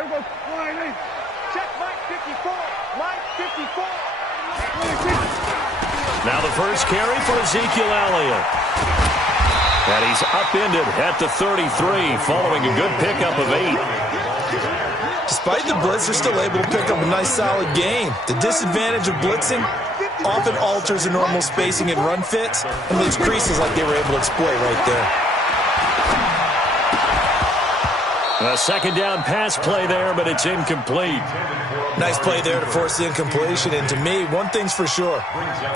Check Mike 54. Mike 54. Now the first carry for Ezekiel Elliott. And he's upended at the 33 following a good pickup of 8. Despite the blitz, they're still able to pick up a nice solid gain. The disadvantage of blitzing often alters the normal spacing and run fits and leaves creases like they were able to exploit right there. A second down pass play there, but it's incomplete. Nice play there to force the incompletion. And to me, one thing's for sure.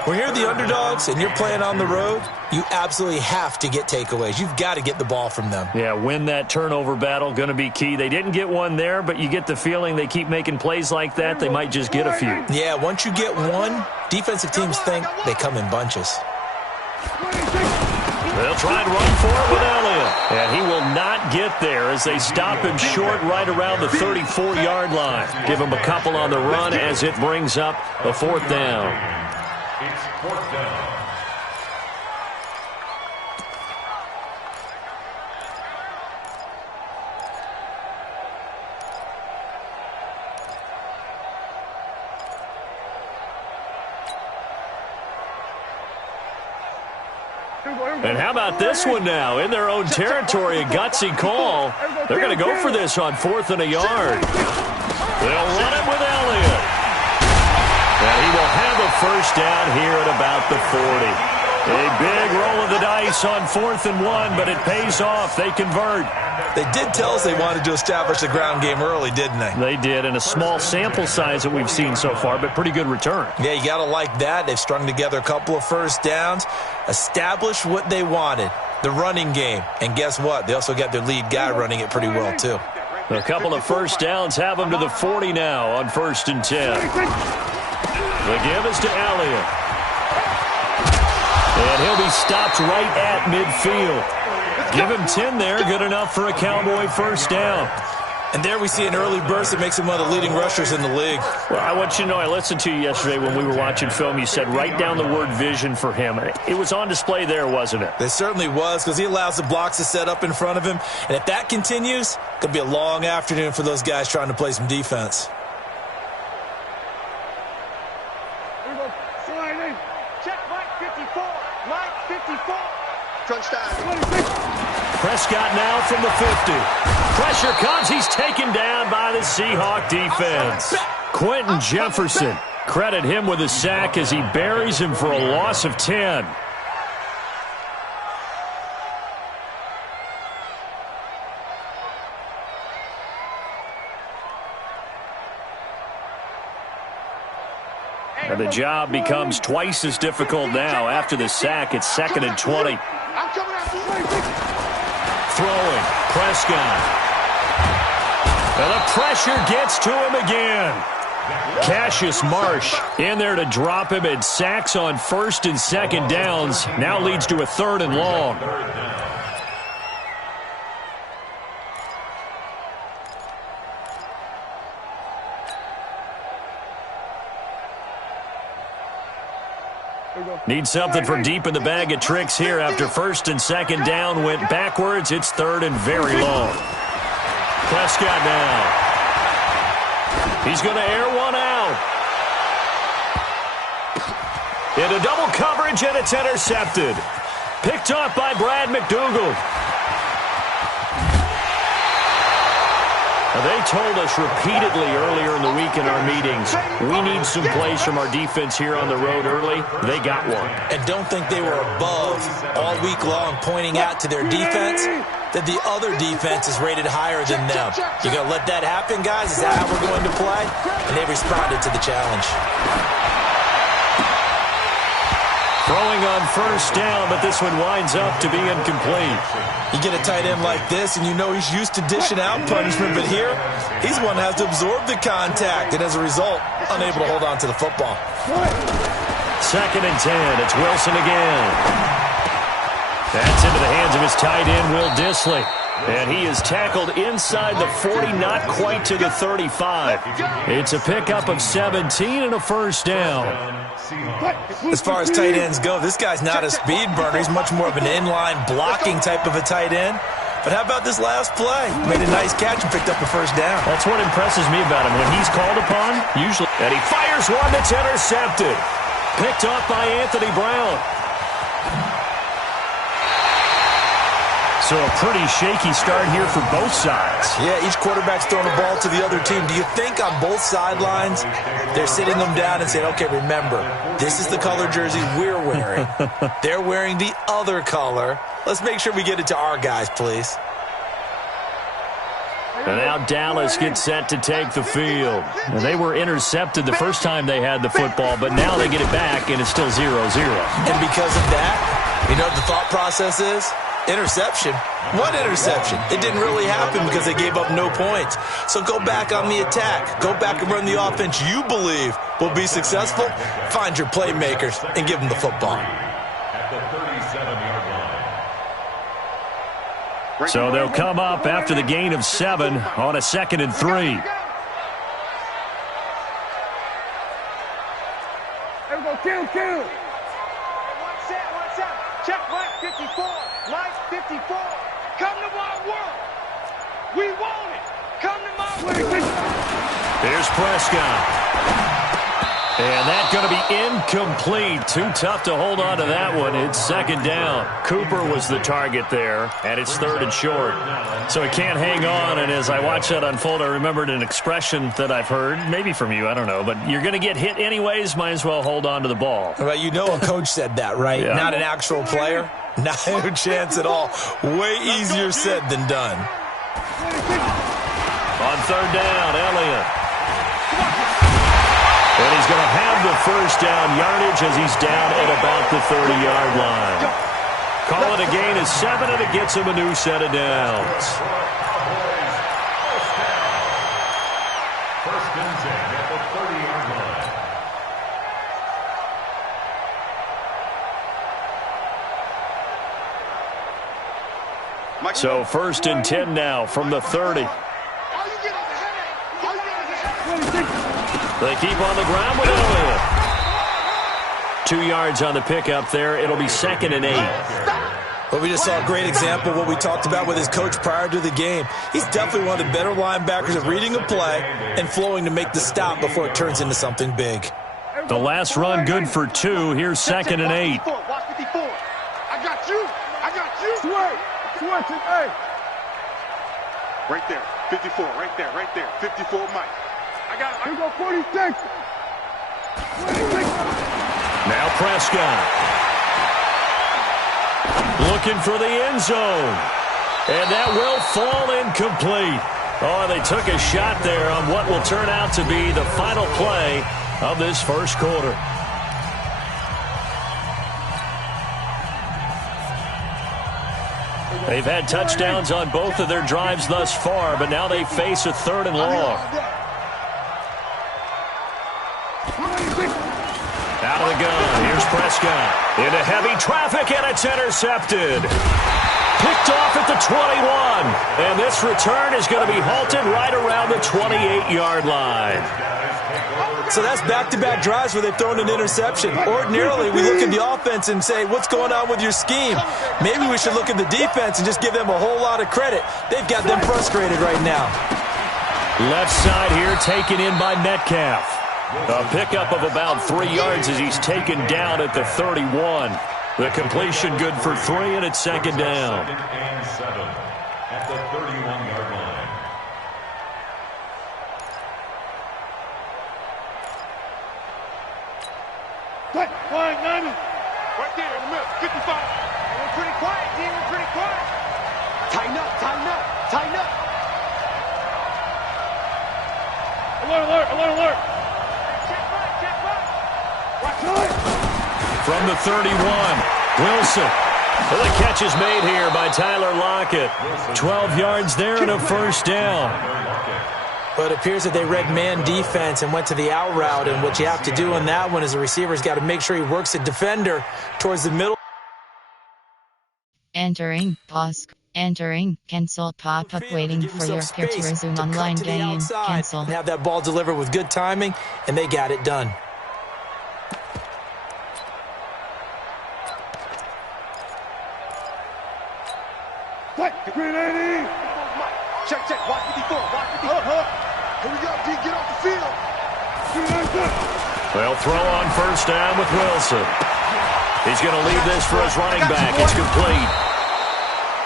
When you're the underdogs and you're playing on the road, you absolutely have to get takeaways. You've got to get the ball from them. Yeah, win that turnover battle, going to be key. They didn't get one there, but you get the feeling they keep making plays like that, they might just get a few. Yeah, once you get one, defensive teams think they come in bunches. They'll try and run for it with Elliott. And he will not get there as they stop him short right around the 34-yard line. Give him a couple on the run as it brings up a 4th down. It's 4th down. And how about this one now? In their own territory, a gutsy call. They're going to go for this on 4th and a yard. They'll run it with Elliott. And he will have a first down here at about the 40. A big roll of the dice on 4th and 1, but it pays off. They convert. They did tell us they wanted to establish the ground game early, didn't they? They did, and a small sample size that we've seen so far, but pretty good return. Yeah, you got to like that. They've strung together a couple of first downs, established what they wanted, the running game. And guess what? They also got their lead guy running it pretty well, too. A couple of first downs have them to the 40 now on 1st and 10. The give is to Elliott. And he'll be stopped right at midfield. Give him 10 there, good enough for a Cowboy first down. And there we see an early burst that makes him one of the leading rushers in the league. Well, I want you to know, I listened to you yesterday when we were watching film. You said write down the word vision for him. It was on display there, wasn't it? It certainly was, because he allows the blocks to set up in front of him. And if that continues, it could be a long afternoon for those guys trying to play some defense. Check Mike 54. Mike 54. Crunch time. Prescott now from the 50. Pressure comes. He's taken down by the Seahawk defense. Quentin Jefferson. Credit him with a sack as he buries him for a loss of 10. And the job becomes twice as difficult now. After the sack, it's 2nd and 20. Throwing, Prescott. And the pressure gets to him again. Cassius Marsh in there to drop him, and sacks on 1st and 2nd downs. Now leads to a 3rd and long. Need something from deep in the bag of tricks here after 1st and 2nd down went backwards. It's 3rd and very long. Prescott now. He's going to air one out. Into double coverage, and it's intercepted. Picked off by Brad McDougald. They told us repeatedly earlier in the week in our meetings, we need some plays from our defense here on the road early. They got one. And don't think they were above all week long pointing out to their defense that the other defense is rated higher than them. You're going to let that happen, guys? Is that how we're going to play? And they responded to the challenge. Throwing on 1st down, but this one winds up to be incomplete. You get a tight end like this, and you know he's used to dishing out punishment, but here, he's one that has to absorb the contact, and as a result, unable to hold on to the football. 2nd and 10. It's Wilson again. That's into the hands of his tight end, Will Dissly. And he is tackled inside the 40, not quite to the 35. It's a pickup of 17 and a first down. As far as tight ends go, this guy's not a speed burner. He's much more of an inline blocking type of a tight end. But how about this last play? Made a nice catch and picked up a first down. That's what impresses me about him. When he's called upon, usually... And he fires one that's intercepted. Picked off by Anthony Brown. So a pretty shaky start here for both sides. Yeah, each quarterback's throwing the ball to the other team. Do you think on both sidelines they're sitting them down and saying, okay, remember, this is the color jersey we're wearing. They're wearing the other color. Let's make sure we get it to our guys, please. And now Dallas gets set to take the field. And they were intercepted the first time they had the football, but now they get it back, and it's still 0-0. And because of that, you know what the thought process is? Interception. What interception? It didn't really happen because they gave up no points. So go back on the attack. Go back and run the offense you believe will be successful. Find your playmakers and give them the football. At the 37-yard line. So they'll come up after the gain of 7 on a 2nd and 3. There we go, kill. One set. Check Mike 54. Mike 54. Come to my world. We want it. Come to my world. Here's Prescott. And that's going to be incomplete. Too tough to hold on to that one. It's 2nd down. Cooper was the target there, and it's 3rd and short. So he can't hang on, and as I watched that unfold, I remembered an expression that I've heard, maybe from you, I don't know, but you're going to get hit anyways, might as well hold on to the ball. Well, you know a coach said that, right? Yeah. Not an actual player. Not a chance at all. Way easier said than done. On 3rd down, Elliott. And he's going to have the first down yardage as he's down at about the 30-yard line. Call it a gain of 7, and it gets him a new set of downs. First and 10 at the 30-yard line. So 1st and 10 now from the 30. They keep on the ground with Elliott. 2 yards on the pickup there. It'll be 2nd and 8. Well, we just saw a great example of what we talked about with his coach prior to the game. He's definitely one of the better linebackers at reading a play and flowing to make the stop before it turns into something big. The last run good for 2. Here's 2nd and 8. Watch 54. I got you. Switch it, hey. Right there. 54. Right there. 54, Mike. I got it. Here go 46. Now Prescott. Looking for the end zone. And that will fall incomplete. Oh, they took a shot there on what will turn out to be the final play of this first quarter. They've had touchdowns on both of their drives thus far, but now they face a 3rd and long. Out of the gun, here's Prescott. Into heavy traffic, and it's intercepted. Picked off at the 21. And this return is going to be halted right around the 28-yard line. So that's back-to-back drives where they've thrown an interception. Ordinarily, we look at the offense and say, what's going on with your scheme? Maybe we should look at the defense and just give them a whole lot of credit. They've got them frustrated right now. Left side here taken in by Metcalf. A pickup of about 3 yards as he's taken down at the 31. The completion good for 3, and it's 2nd down. 2nd and 7 at the 31-yard line. Right there in the middle. 55. We're pretty quiet, team. We're pretty quiet. Tighten up. Alert. Check back. Watch it. From the 31, Wilson. Well, the catch is made here by Tyler Lockett. 12 yards there and a first down. But it appears that they read man defense and went to the out route, and what you have to do in that one is the receiver's got to make sure he works the defender towards the middle. Entering, pause, entering, cancel, pop-up waiting for your pair to resume online game, cancel. And have that ball delivered with good timing, and they got it done. Check, check. Watch 54. Watch 54. Here we go, D. Get off the field. They'll throw on first down with Wilson. He's going to leave this for his running back. It's complete.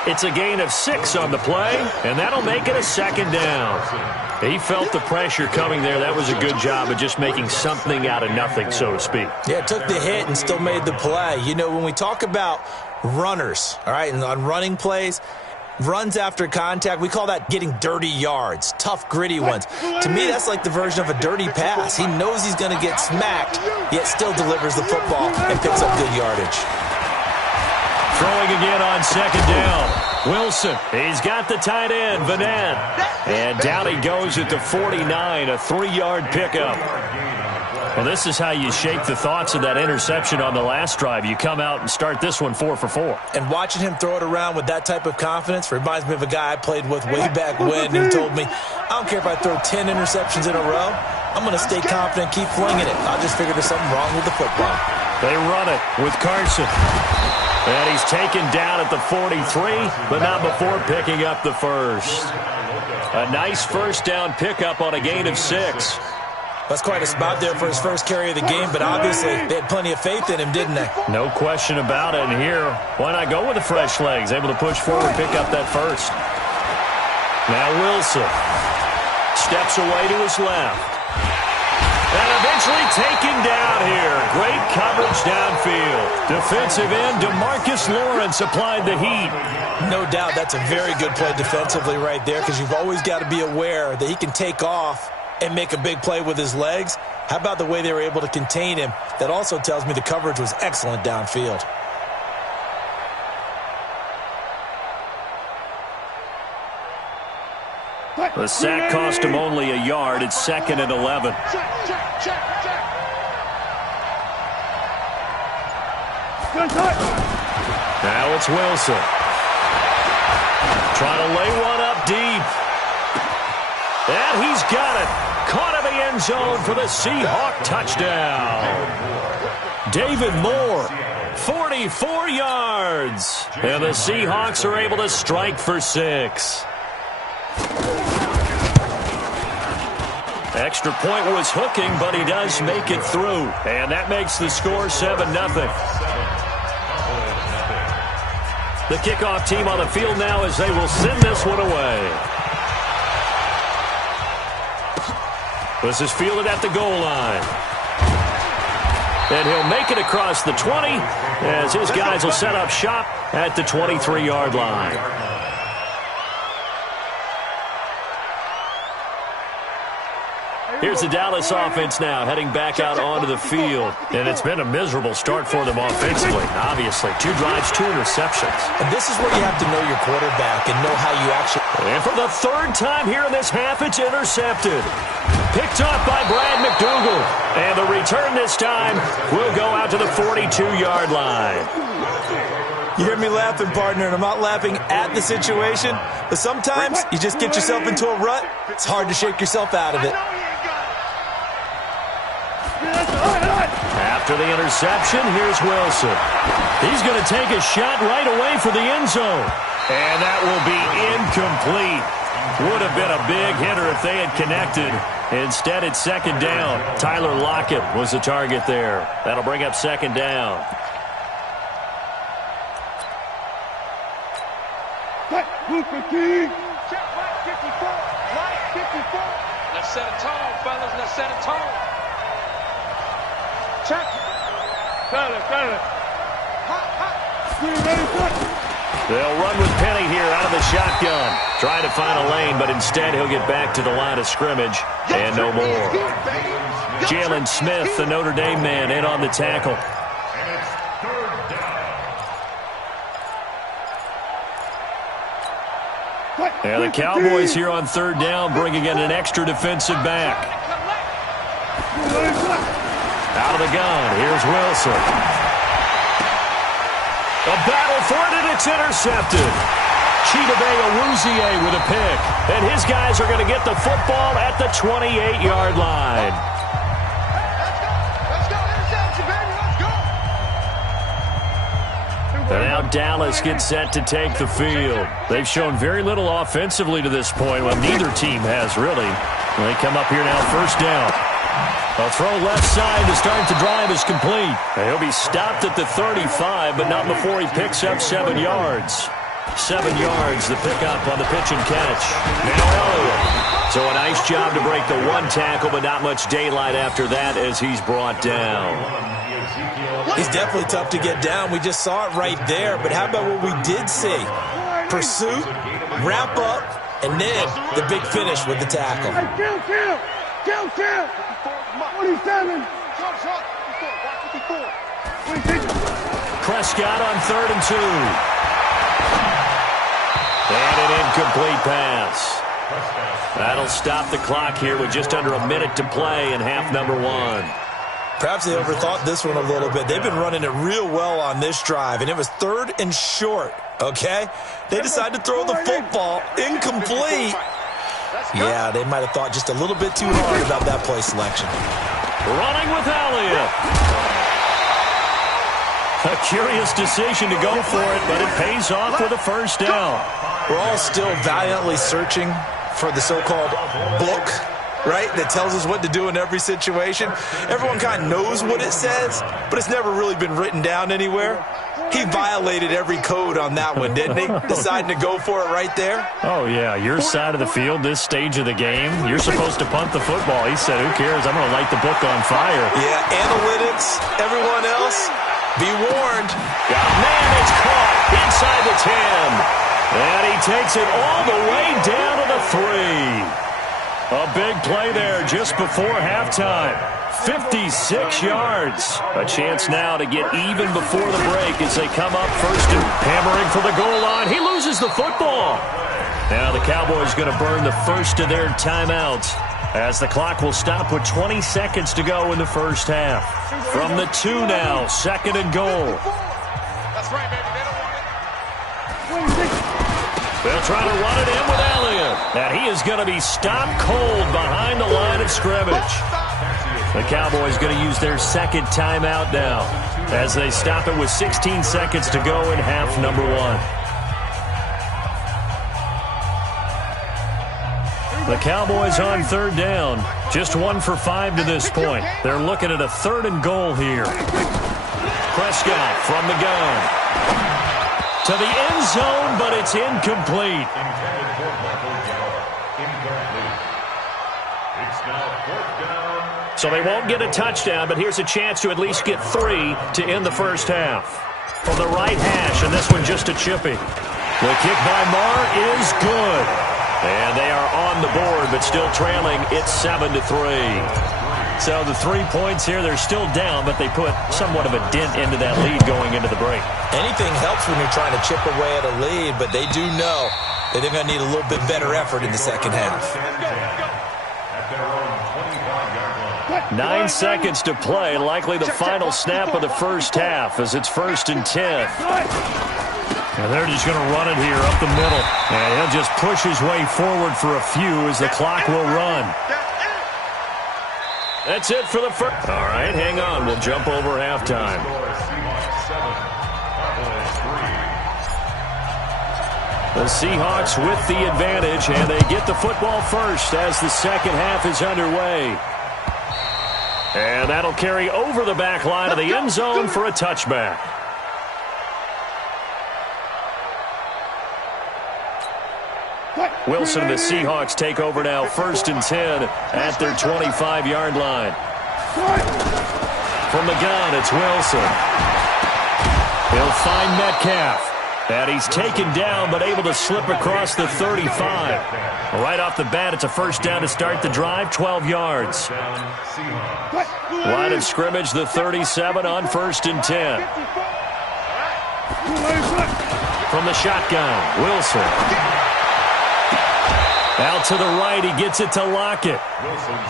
It's a gain of 6 on the play, and that'll make it a second down. He felt the pressure coming there. That was a good job of just making something out of nothing, so to speak. Yeah, took the hit and still made the play. You know, when we talk about runners, all right, and on running plays, runs after contact, we call that getting dirty yards, tough, gritty ones. To me, that's like the version of a dirty pass. He knows he's going to get smacked, yet still delivers the football and picks up good yardage. Throwing again on second down. Wilson, he's got the tight end, Vanette. And down he goes at the 49, a 3-yard pickup. Well, this is how you shape the thoughts of that interception on the last drive. You come out and start this one 4 for 4. And watching him throw it around with that type of confidence reminds me of a guy I played with way back when who told me, I don't care if I throw 10 interceptions in a row, I'm going to stay confident, keep flinging it. I just figured there's something wrong with the football. They run it with Carson. And he's taken down at the 43, but not before picking up the first. A nice first down pickup on a gain of 6. That's quite a spot there for his first carry of the game, but obviously they had plenty of faith in him, didn't they? No question about it. And here, why not go with the fresh legs? Able to push forward, pick up that first. Now Wilson steps away to his left. And eventually taken down here. Great coverage downfield. Defensive end DeMarcus Lawrence applied the heat. No doubt that's a very good play defensively right there, because you've always got to be aware that he can take off and make a big play with his legs. How about the way they were able to contain him? That also tells me the coverage was excellent downfield. The sack cost him only a yard. It's 2nd and 11. Now it's Wilson. Trying to lay one up deep. And he's got it. Caught in the end zone for the Seahawk touchdown. David Moore, 44 yards. And the Seahawks are able to strike for 6. Extra point was hooking, but he does make it through. And that makes the score 7-0. The kickoff team on the field now as they will send this one away. This is fielded at the goal line. And he'll make it across the 20 as his guys will set up shop at the 23-yard line. Here's the Dallas offense now, heading back out onto the field. And it's been a miserable start for them offensively, obviously. 2 drives, 2 interceptions. And this is where you have to know your quarterback and know how you actually... And for the 3rd time here in this half, it's intercepted. Picked up by Brad McDougal. And the return this time will go out to the 42-yard line. You hear me laughing, partner, and I'm not laughing at the situation, but sometimes you just get yourself into a rut. It's hard to shake yourself out of it. After the interception, here's Wilson. He's going to take a shot right away for the end zone. And that will be incomplete. Would have been a big hitter if they had connected. Instead, it's 2nd down. Tyler Lockett was the target there. That'll bring up 2nd down. Check, Mike 54. Mike 54. Let's set a tone, fellas. Let's set a tone. Check. They'll run with Penny here out of the shotgun. Trying to find a lane, but instead he'll get back to the line of scrimmage. And no more. Jalen Smith, the Notre Dame man, in on the tackle. And the Cowboys here on 3rd down, bringing in an extra defensive back. Out of the gun, here's Wilson. A battle for it, and it's intercepted. Chidobe Awuzie with a pick. And his guys are going to get the football at the 28-yard line. Let's go. Interception, baby. Let's go. And now Dallas get set to take the field. They've shown very little offensively to this point. Well, neither team has, really. They come up here now, first down. A throw left side to start the drive is complete. He'll be stopped at the 35, but not before he picks up 7 yards. 7 yards, the pickup on the pitch and catch. Now Elliott. So a nice job to break the 1 tackle, but not much daylight after that as he's brought down. He's definitely tough to get down. We just saw it right there. But how about what we did see? Pursuit, wrap up, and then the big finish with the tackle. Kill. 27. Prescott on 3rd and 2. And an incomplete pass. That'll stop the clock here with just under a minute to play in half number 1. Perhaps they overthought this one a little bit. They've been running it real well on this drive, and it was 3rd and short, okay? They decided to throw the football incomplete. Yeah, they might have thought just a little bit too hard about that play selection. Running with Elliott. A curious decision to go for it, but it pays off with a first down. We're all still valiantly searching for the so-called book, right, that tells us what to do in every situation. Everyone kind of knows what it says, but it's never really been written down anywhere. He violated every code on that one, didn't he? Deciding to go for it right there. Oh, yeah, your side of the field, this stage of the game, you're supposed to punt the football. He said, who cares? I'm going to light the book on fire. Yeah, analytics, everyone else, be warned. Man, it's caught inside the 10. And he takes it all the way down to the 3. A big play there just before halftime. 56 yards. A chance now to get even before the break as they come up first and hammering for the goal line. He loses the football. Now the Cowboys going to burn the first of their timeouts as the clock will stop with 20 seconds to go in the first half. From the 2 now, 2nd and goal. That's right, baby. They don't want it. They'll try to run it in with Elliott. And he is going to be stopped cold behind the line of scrimmage. The Cowboys going to use their 2nd timeout now as they stop it with 16 seconds to go in half number 1. The Cowboys on 3rd down. Just 1 for 5 to this point. They're looking at a 3rd and goal here. Prescott from the gun. To the end zone, but it's incomplete. So they won't get a touchdown, but here's a chance to at least get 3 to end the first half. From the right hash, and this one just a chippy. The kick by Marr is good. And they are on the board, but still trailing. It's 7-3. So the 3 points here, they're still down, but they put somewhat of a dent into that lead going into the break. Anything helps when you're trying to chip away at a lead, but they do know that they're going to need a little bit better effort in the second half. 9 seconds to play, likely the final snap of the first half as it's 1st and 10. And they're just going to run it here up the middle. And he'll just push his way forward for a few as the clock will run. That's it for the first. All right, hang on. We'll jump over halftime. The Seahawks with the advantage, and they get the football first as the second half is underway. And that'll carry over the back line of the end zone for a touchback. Wilson and the Seahawks take over now, 1st and 10 at their 25-yard line. From the gun, it's Wilson. He'll find Metcalf. And he's taken down, but able to slip across the 35. Right off the bat, it's a first down to start the drive, 12 yards. Line of scrimmage, the 37 on 1st and 10. From the shotgun, Wilson. Out to the right, he gets it to Lockett.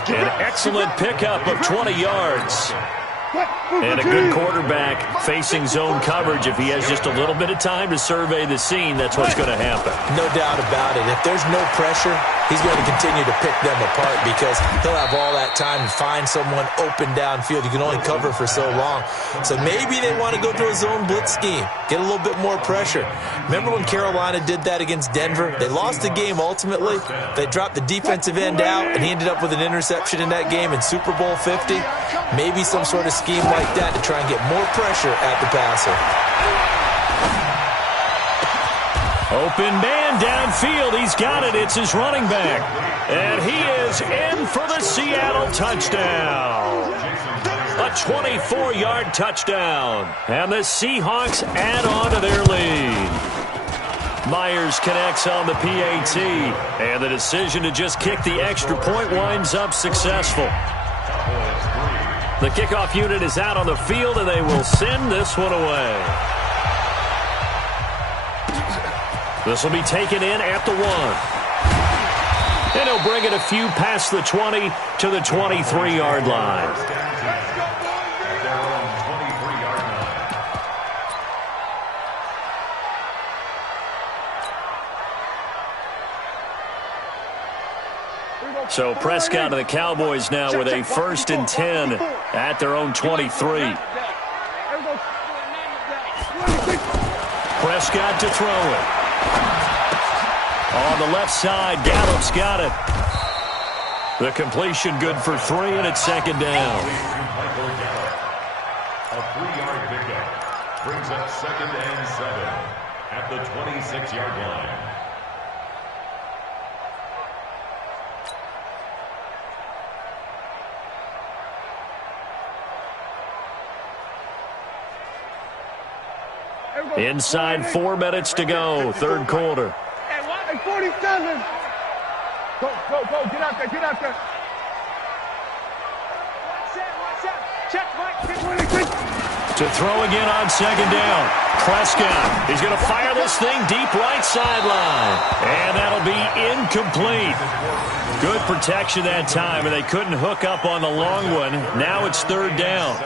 An excellent pickup of 20 yards. And a good quarterback facing zone coverage. If he has just a little bit of time to survey the scene, that's what's going to happen. No doubt about it. If there's no pressure, he's going to continue to pick them apart because he'll have all that time to find someone open downfield. You can only cover for so long. So maybe they want to go to a zone blitz scheme, get a little bit more pressure. Remember when Carolina did that against Denver? They lost the game ultimately. They dropped the defensive end out, and he ended up with an interception in that game in Super Bowl 50. Maybe some sort of scheme like that to try and get more pressure at the passer. Open man downfield. He's got it. It's his running back. And he is in for the Seattle touchdown. A 24-yard touchdown. And the Seahawks add on to their lead. Myers connects on the PAT. And the decision to just kick the extra point winds up successful. The kickoff unit is out on the field, and they will send this one away. This will be taken in at the 1. And he'll bring it a few past the 20 to the 23-yard line. So Prescott and the Cowboys now with a 1st and 10 at their own 23. Prescott to throw it. On the left side, Gallup's got it. The completion good for 3, and it's 2nd down. A 3-yard pickup brings up 2nd and 7 at the 26-yard line. Inside 4 minutes to go, 3rd quarter. Hey, 47. Go, get out there, get out there. Watch out. Check, Mike. To throw again on 2nd down. Prescott, he's going to fire this thing deep right sideline. And that'll be incomplete. Good protection that time, and they couldn't hook up on the long one. Now it's 3rd down.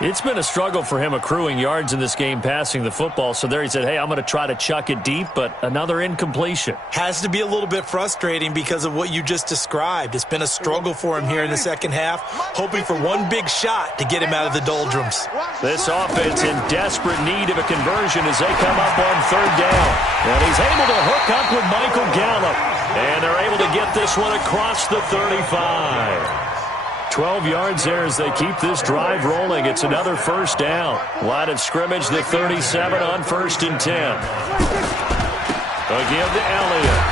It's been a struggle for him accruing yards in this game passing the football. So there he said, hey, I'm going to try to chuck it deep, but another incompletion. Has to be a little bit frustrating because of what you just described. It's been a struggle for him here in the second half, hoping for one big shot to get him out of the doldrums. This offense in desperate need of a conversion as they come up on 3rd down. And he's able to hook up with Michael Gallup. And they're able to get this one across the 35. 12 yards there as they keep this drive rolling. It's another 1st down. Line of scrimmage, the 37 on 1st and 10. Again to Elliott.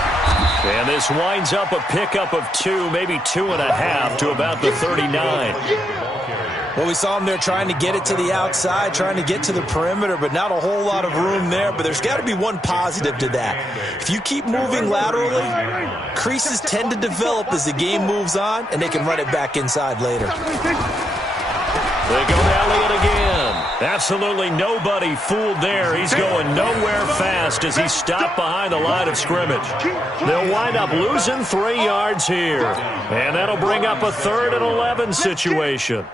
And this winds up a pickup of 2, maybe 2.5 to about the 39. Well, we saw him there trying to get it to the outside, trying to get to the perimeter, but not a whole lot of room there. But there's got to be one positive to that. If you keep moving laterally, creases tend to develop as the game moves on, and they can run it back inside later. They go to Elliott again. Absolutely nobody fooled there. He's going nowhere fast as he's stopped behind the line of scrimmage. They'll wind up losing 3 yards here. And that'll bring up a 3rd and 11 situation.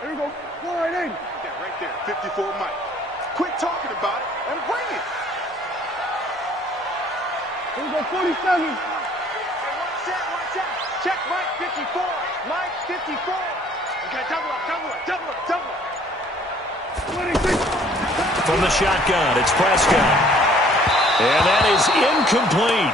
There you go. Go right in. Right there. 54 Mike. Quit talking about it and bring it. There you go. 47. Hey, watch out. Check Mike 54. Mike 54. Okay, double up. 26. From the shotgun, it's Prescott. And that is incomplete.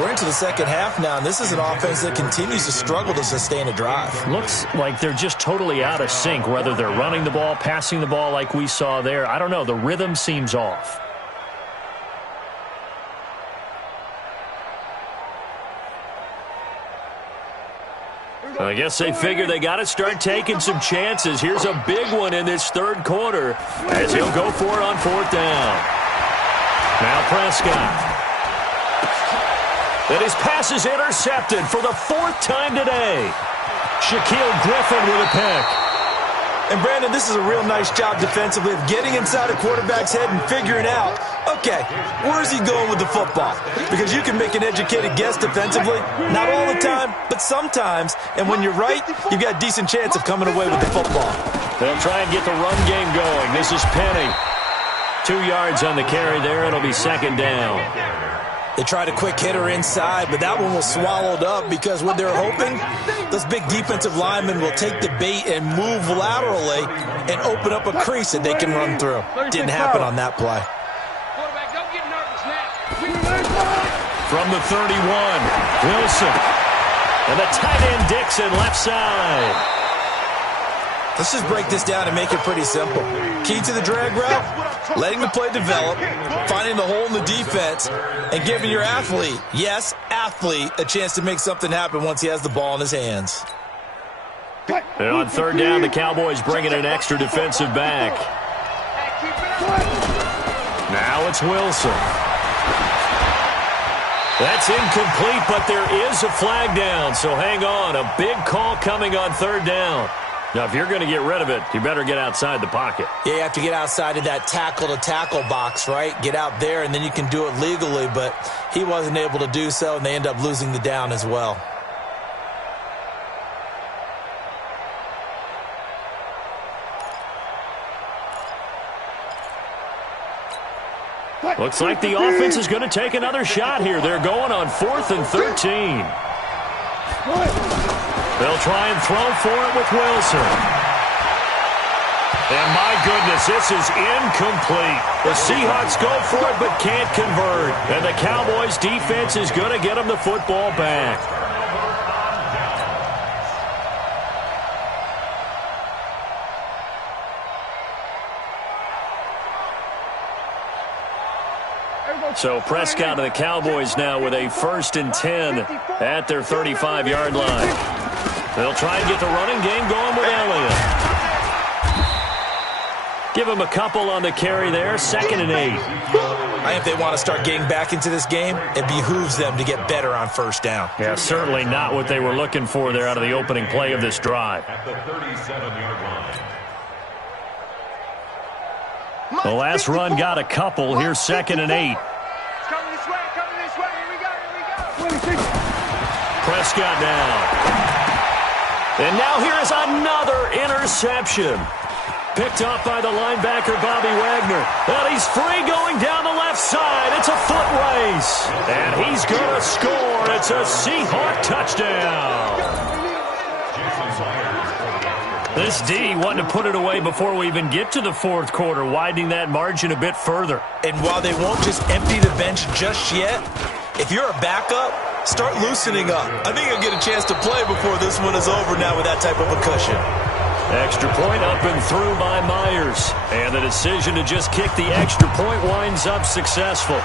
We're into the second half now, and this is an offense that continues to struggle to sustain a drive. Looks like they're just totally out of sync, whether they're running the ball, passing the ball like we saw there. I don't know. The rhythm seems off. I guess they figure they got to start taking some chances. Here's a big one in this 3rd quarter as he'll go for it on 4th down. Now Prescott. And his pass is intercepted for the 4th time today. Shaquille Griffin with a pick. And, Brandon, this is a real nice job defensively of getting inside a quarterback's head and figuring out, okay, where's he going with the football? Because you can make an educated guess defensively. Not all the time, but sometimes. And when you're right, you've got a decent chance of coming away with the football. They'll try and get the run game going. This is Penny. 2 yards on the carry there. It'll be second down. They tried a quick hitter inside, but that one was swallowed up because what they're hoping, those big defensive linemen will take the bait and move laterally and open up a crease that they can run through. Didn't happen on that play. Quarterback, don't get nervous now. From the 31, Wilson. And the tight end Dixon left side. Let's just break this down and make it pretty simple. Key to the drag route, letting the play develop, finding the hole in the defense, and giving your athlete, yes, athlete, a chance to make something happen once he has the ball in his hands. And on third down, the Cowboys bringing an extra defensive back. Now it's Wilson. That's incomplete, but there is a flag down, so hang on. A big call coming on third down. Now, if you're going to get rid of it, you better get outside the pocket. Yeah, you have to get outside of that tackle-to-tackle box, right? Get out there, and then you can do it legally, but he wasn't able to do so, and they end up losing the down as well. Looks like the offense is going to take another shot here. They're going on 4th and 13. They'll try and throw for it with Wilson. And my goodness, this is incomplete. The Seahawks go for it but can't convert. And the Cowboys defense is going to get them the football back. So Prescott and the Cowboys now with a 1st and 10 at their 35-yard line. They'll try and get the running game going with Elliott. Give him a couple on the carry there, 2nd and 8. I think if they want to start getting back into this game, it behooves them to get better on first down. Yeah, certainly not what they were looking for there out of the opening play of this drive. At the 37-yard line. The last run got a couple. Here's 2nd and 8. Coming this way, here we go. Prescott now. And now here is another interception. Picked off by the linebacker, Bobby Wagner. And he's free going down the left side. It's a foot race. And he's going to score. It's a Seahawk touchdown. This D wanting to put it away before we even get to the 4th quarter, widening that margin a bit further. And while they won't just empty the bench just yet, if you're a backup, start loosening up. I think you'll get a chance to play before this one is over now with that type of a cushion. Extra point up and through by Myers. And the decision to just kick the extra point winds up successful.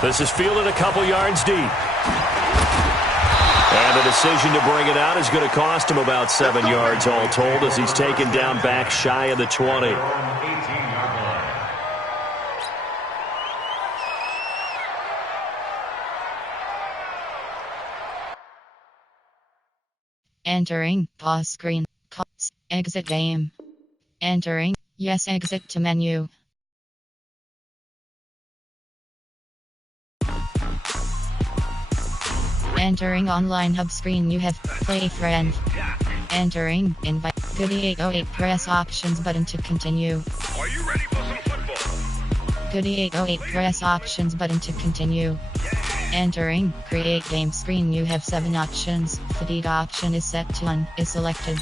This is fielded a couple yards deep. And the decision to bring it out is going to cost him about 7 yards all told as he's taken down back shy of the 20. Entering, pause screen, calls, exit game. Entering, yes, exit to menu. Entering online hub screen, you have play friend. Entering, invite, goody 808, press options button to continue. Are you ready for some football? Goody 808, press options button to continue. Entering, create game screen, you have 7 options. Fatigue option is set to 1, is selected.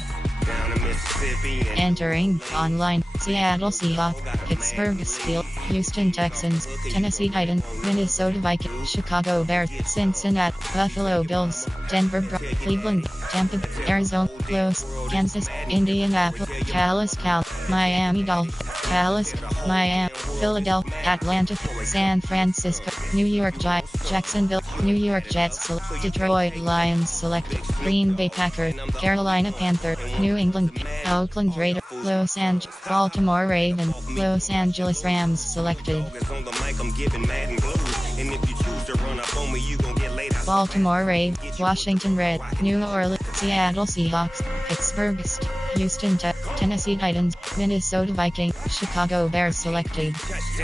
Entering, online, Seattle Seahawks, Pittsburgh Steelers, Houston Texans, Tennessee Titans, Minnesota Vikings, Chicago Bears, Cincinnati, Buffalo Bills, Denver Broncos, Cleveland, Tampa, Arizona, Los, Kansas, Indianapolis, Dallas Cal, Miami Dolphins, Dallas, Miami, Philadelphia, Atlanta, San Francisco, New York Giants, Jacksonville, New York Jets, Detroit Lions selected, Green Bay Packers, Carolina Panthers, New England, Oakland Raiders, Los Angeles, Baltimore Ravens, Los Angeles Rams selected. Baltimore Ravens, Washington Red, New Orleans, Seattle Seahawks, Pittsburgh Steelers, Houston Texans, Tennessee Titans, Minnesota Vikings, Chicago Bears selected.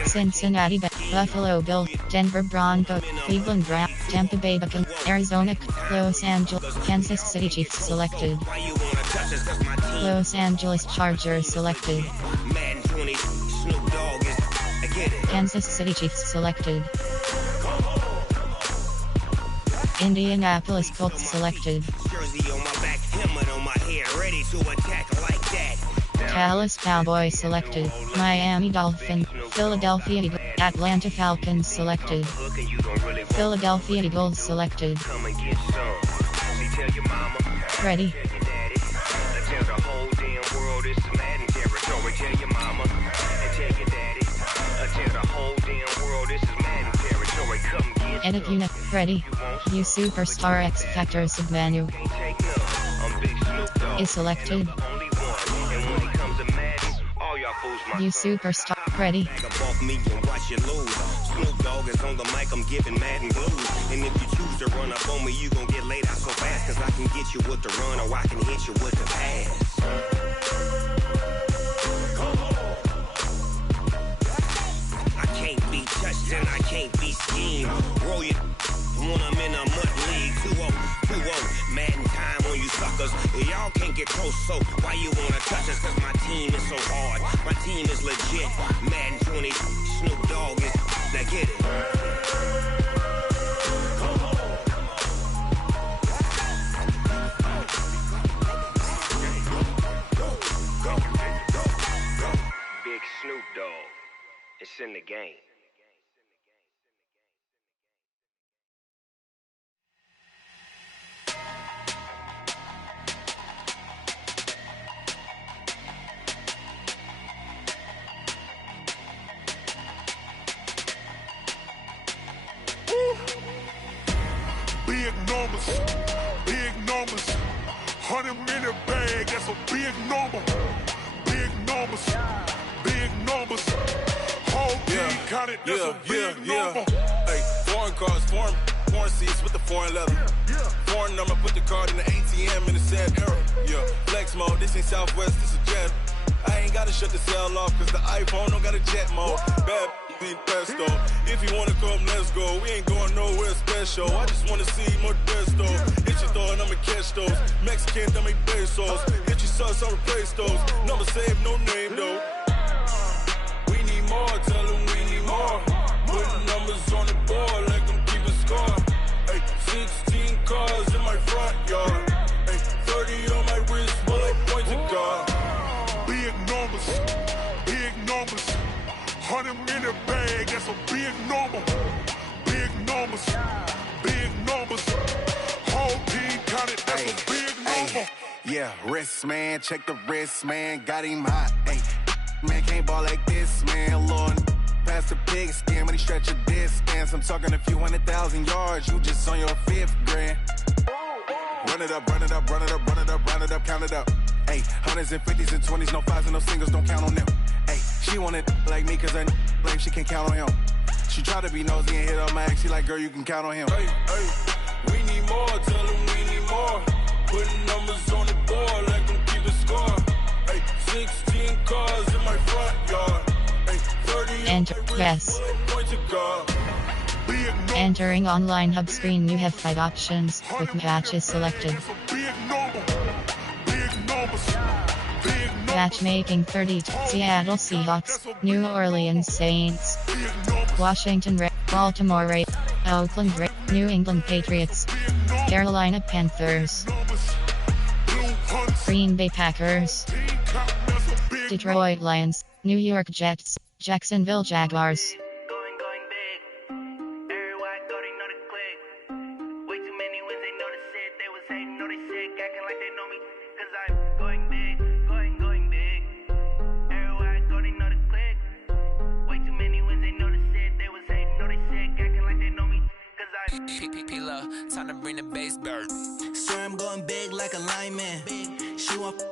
Cincinnati Bengals, Buffalo Bills, Denver Broncos, Cleveland Browns, Tampa Bay Buccaneers, Arizona, Los Angeles, Kansas City Chiefs selected. Los Angeles Chargers selected. Snoop Dogg is, I get it. Kansas City Chiefs selected. Indianapolis Colts selected. Jersey on my back, helmet on my head, ready to attack like that. Dallas Cowboys selected. Miami Dolphins, Philadelphia Eagles, Atlanta Falcons selected. Philadelphia Eagles selected. Come and get some. See, tell your mama. Ready. Tell your daddy. Tell the whole damn world it's Madden territory. Tell your mama. And tell your daddy. Tell the whole damn world this is Madden territory. Come get Edit some. unit. Ready. You Superstar X Factor Submenu Take none. I'm Big Snoop Dogg. is selected. The only one. And when it comes to Madden, all y'all fools my You son. Superstar. Ready. Back up off me and watch you lose. Snoop Dogg is on the mic, I'm giving Madden blues. And if you choose to run up on me, you gon' get laid out so fast. Cause I can get you with the run or I can hit you with the pass. I can't be touched and I can't be schemed. Roll you when I'm in a mud league. 2-0, Madden time on you suckers. Y'all can't get close, so why you wanna touch us? Cause my team is so hard. My team is legit. Madden 20, Snoop Dogg is, now get it. Big Snoop Dogg, it's in the game. Big numbers, big numbers. 100-minute bag, that's a big number. Big numbers, big numbers. Whole team counted, that's a big number. Hey, foreign cars, foreign seats with the foreign leather. Foreign number, put the card in the ATM in a sad era. Yeah, flex mode, this ain't Southwest, this is Jet. I ain't gotta shut the cell off, cause the iPhone don't got a jet mode. Bad be pesto. If you wanna come, let's go. We ain't going nowhere special. I just wanna see more desto. Hit your throw and I'ma catch those. Mexican, dummy pesos. Hit your sauce, I'll replace those. Number saved, no name though. We need more, tell them we need more. Putting numbers on the board, like them keeping score. Hey, 16 cars in my front yard. Hey, 30 on my wrist, while I point to God. Big numbers, big numbers. 100-minute bag, that's a big number. Big numbers, big numbers. Whole team counted, that's a big number. Yeah, wrist man, check the wrist man, got him hot. Ay, man can't ball like this, man. Lord, past the pig skin when he stretch a distance. I'm talking a few 100,000 yards, you just on your 5th grand. Run it up, run it up, run it up, run it up, run it up, count it up. Ay, 100s and 50s and 20s, no 5s and no singles, don't count on them. Ay, she want it like me cause I blame she can't count on him. She try to be nosy and hit up my ex, she like, girl, you can count on him. Hey, we need more, tell them we need more. Putting numbers on the board, like them keeping score. Hey, 16 cars in my front yard. Hey, 30 Enter. Yes. point to God. Entering online hub screen, you have 5 options. Quick matches selected. Big number, big numbers, big numbers. Matchmaking 30. Seattle Seahawks, New Orleans Saints, Washington Red, Baltimore Ravens, Oakland Raiders, New England Patriots, Carolina Panthers, Green Bay Packers, Detroit Lions, New York Jets, Jacksonville Jaguars. Going big. Everywhere I go, they know the click. Way too many wins, they know the shit. They was hating, know they sick, acting like they know me. Cause I'm going big, going big. Everywhere I go, they know the click. Way too many wins, they know the shit. They was hating, know they sick, acting like they know me. Cause I'm P-Love, time to bring the bass bird. Swear I'm going big like a lineman. She want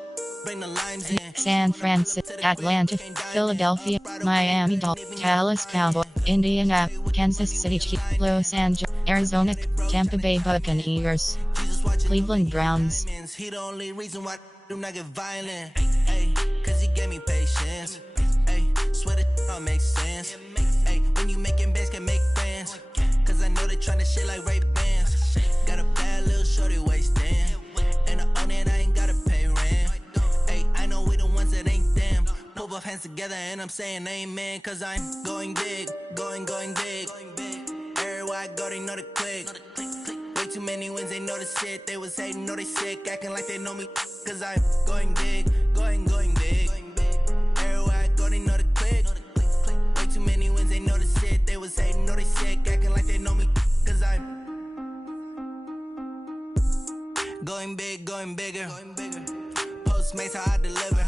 bring the limes in. San Francisco, Atlanta, Philadelphia, Miami Dolphins, Dallas Cowboys, Indianapolis, Kansas City Chiefs, Los Angeles, Arizona, Tampa Bay Buccaneers, Cleveland Browns. He the only reason why do not get violent. Hey, cause he gave me patience. Hey, swear that all makes sense. Hey, when you making bands can make friends. Cause I know they tryna shit like Ray Bans. Got a bad little shorty wasting. And I own it, I ain't gotta pay rent. Hey, I know we the ones that ain't them. Pull both hands hands together and I'm saying amen, cause I'm going big, going big. Everywhere I go, they know the click. Way too many wins, they know the shit. They was hating, know they sick, acting like they know me, cause I'm going big, going big. Everywhere I go, they know the click. Way too many wins, they know the shit. They was hating, know they sick, acting like they know me, cause I'm going big, going bigger. Postmates, how I deliver.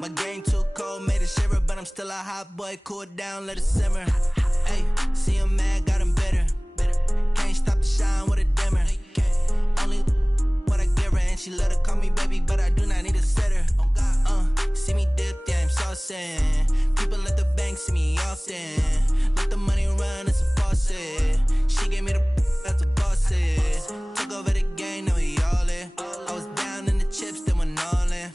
My game too cold, made it shiver, but I'm still a hot boy. Cool it down, let it simmer. Hey, see him mad, got him bitter. Can't stop the shine with a dimmer. Only what I give her, and she let her call me baby, but I do not need a sitter. See me dip, yeah, I'm saucing. People at the bank see me often. Let the money run, it's a faucet. She gave me the that's a bosses. Took over the game, now we all in. I was down in the chips, then went all in.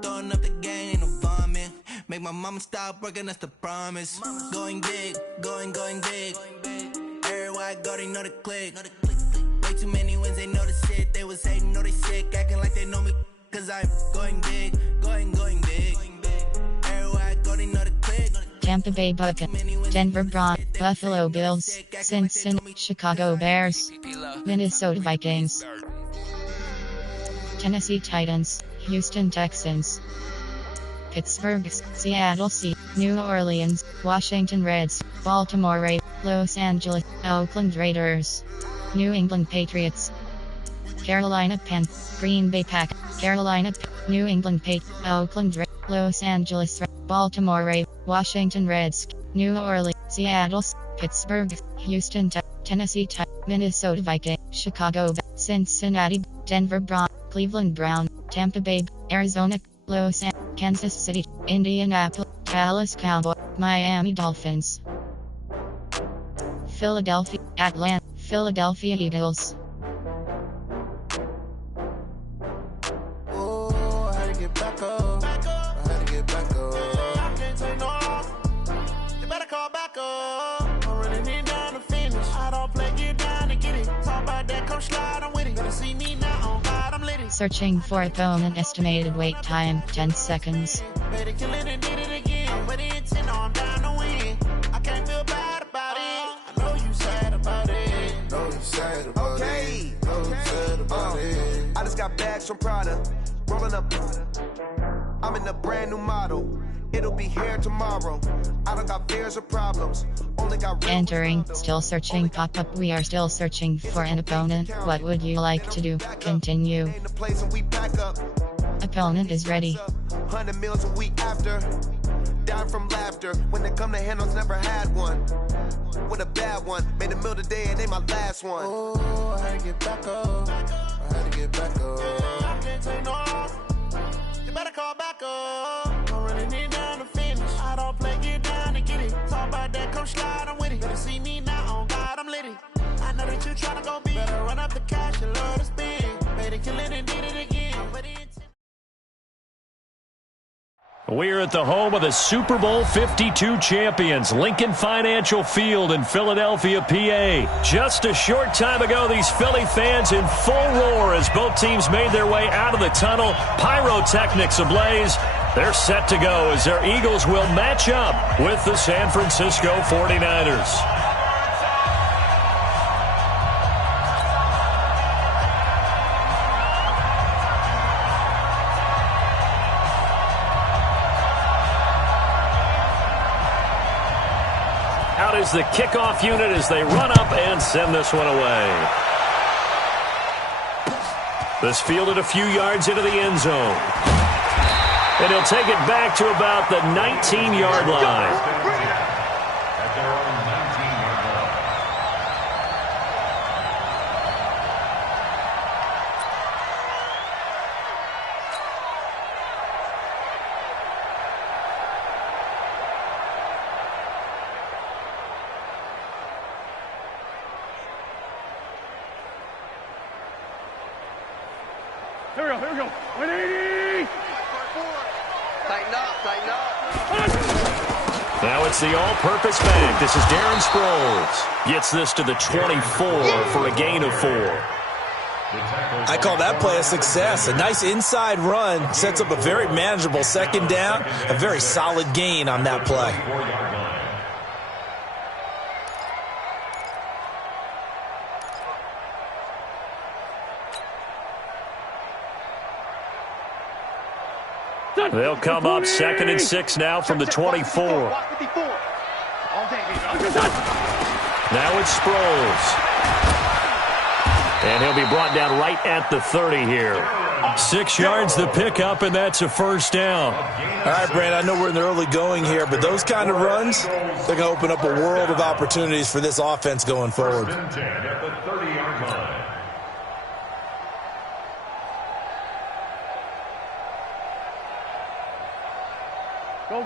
Throwing up the game, ain't no vomit. Make my mama stop working, that's the promise. Going big, going big. Everywhere I go, they know the click. Way too many wins, they know the shit. They was hating, know they sick, acting like they know me, cause I'm going big, going big. Everywhere I go, they know the click. Tampa Bay Buccaneers, Denver Broncos, Buffalo Bills, Cincinnati, Chicago Bears, Minnesota Vikings, Tennessee Titans, Houston Texans, Pittsburgh, Seattle Seahawks, New Orleans, Washington Reds, Baltimore Ravens, Los Angeles, Oakland Raiders, New England Patriots, Carolina Panthers, Green Bay Packers, Carolina, New England Patriots, Oakland Raiders, Los Angeles, Baltimore Ravens, Washington Reds, New Orleans, Seattle, Pittsburgh, Houston, Tennessee Titans, Minnesota Vikings, Chicago, Cincinnati, Denver Broncos, Cleveland Browns, Tampa Bay, Arizona, Los Angeles, Kansas City, Indianapolis, Dallas Cowboys, Miami Dolphins, Philadelphia, Atlanta, Philadelphia Eagles. Oh, I had to get back up. I had to get back up. I can't take no loss. You better call back up. I'm really need down to finish. I don't play, get down to get it. Talk about that, come slide, I'm with it. Better see me now, on God, I'm lit. Searching for opponent, estimated wait time 10 seconds. Better kill it and did it again. But the intent, I'm down to win. I can't feel bad about it. I know you sad about it. Know you sad about it. Know you sad about it. I just got bags from Prada. Rolling up. I'm in a brand new model. It'll be here tomorrow. I don't got fears or problems. Only got entering, still searching pop-up. We are still searching for an opponent. What would you like to do? Continue. Opponent is ready. 100 meals a week after. Dying from laughter. When they come to handles, never had one. With a bad one. Made a meal today and they my last one. Oh, I had to get back up. I had to get back up. I can't take no loss. You better call back up. I'm really need down to finish. I don't play, get down to get it. Talk about that, come slide, I'm with it. Better see me now, on God, I'm lit. I know that you tryna go big. Better run up the cash and love to spend. Better kill it and did it again. But We're at the home of the Super Bowl 52 champions, Lincoln Financial Field in Philadelphia, PA. Just a short time ago, these Philly fans in full roar as both teams made their way out of the tunnel. Pyrotechnics ablaze. They're set to go as their Eagles will match up with the San Francisco 49ers. Out is the kickoff unit as they run up and send this one away. This fielded a few yards into the end zone. And he'll take it back to about the 19-yard line. Here we go. 180! Tighten up. Now it's the all-purpose bank. This is Darren Sproles. Gets this to the 24 for a gain of 4. I call that play a success. A nice inside run sets up a very manageable second down, a very solid gain on that play. They'll come up 2nd and 6 now from the 24. Now it's Sproles. And he'll be brought down right at the 30 here. 6 yards the pickup, and that's a first down. All right, Brandon, I know we're in the early going here, but those kind of runs, they're going to open up a world of opportunities for this offense going forward.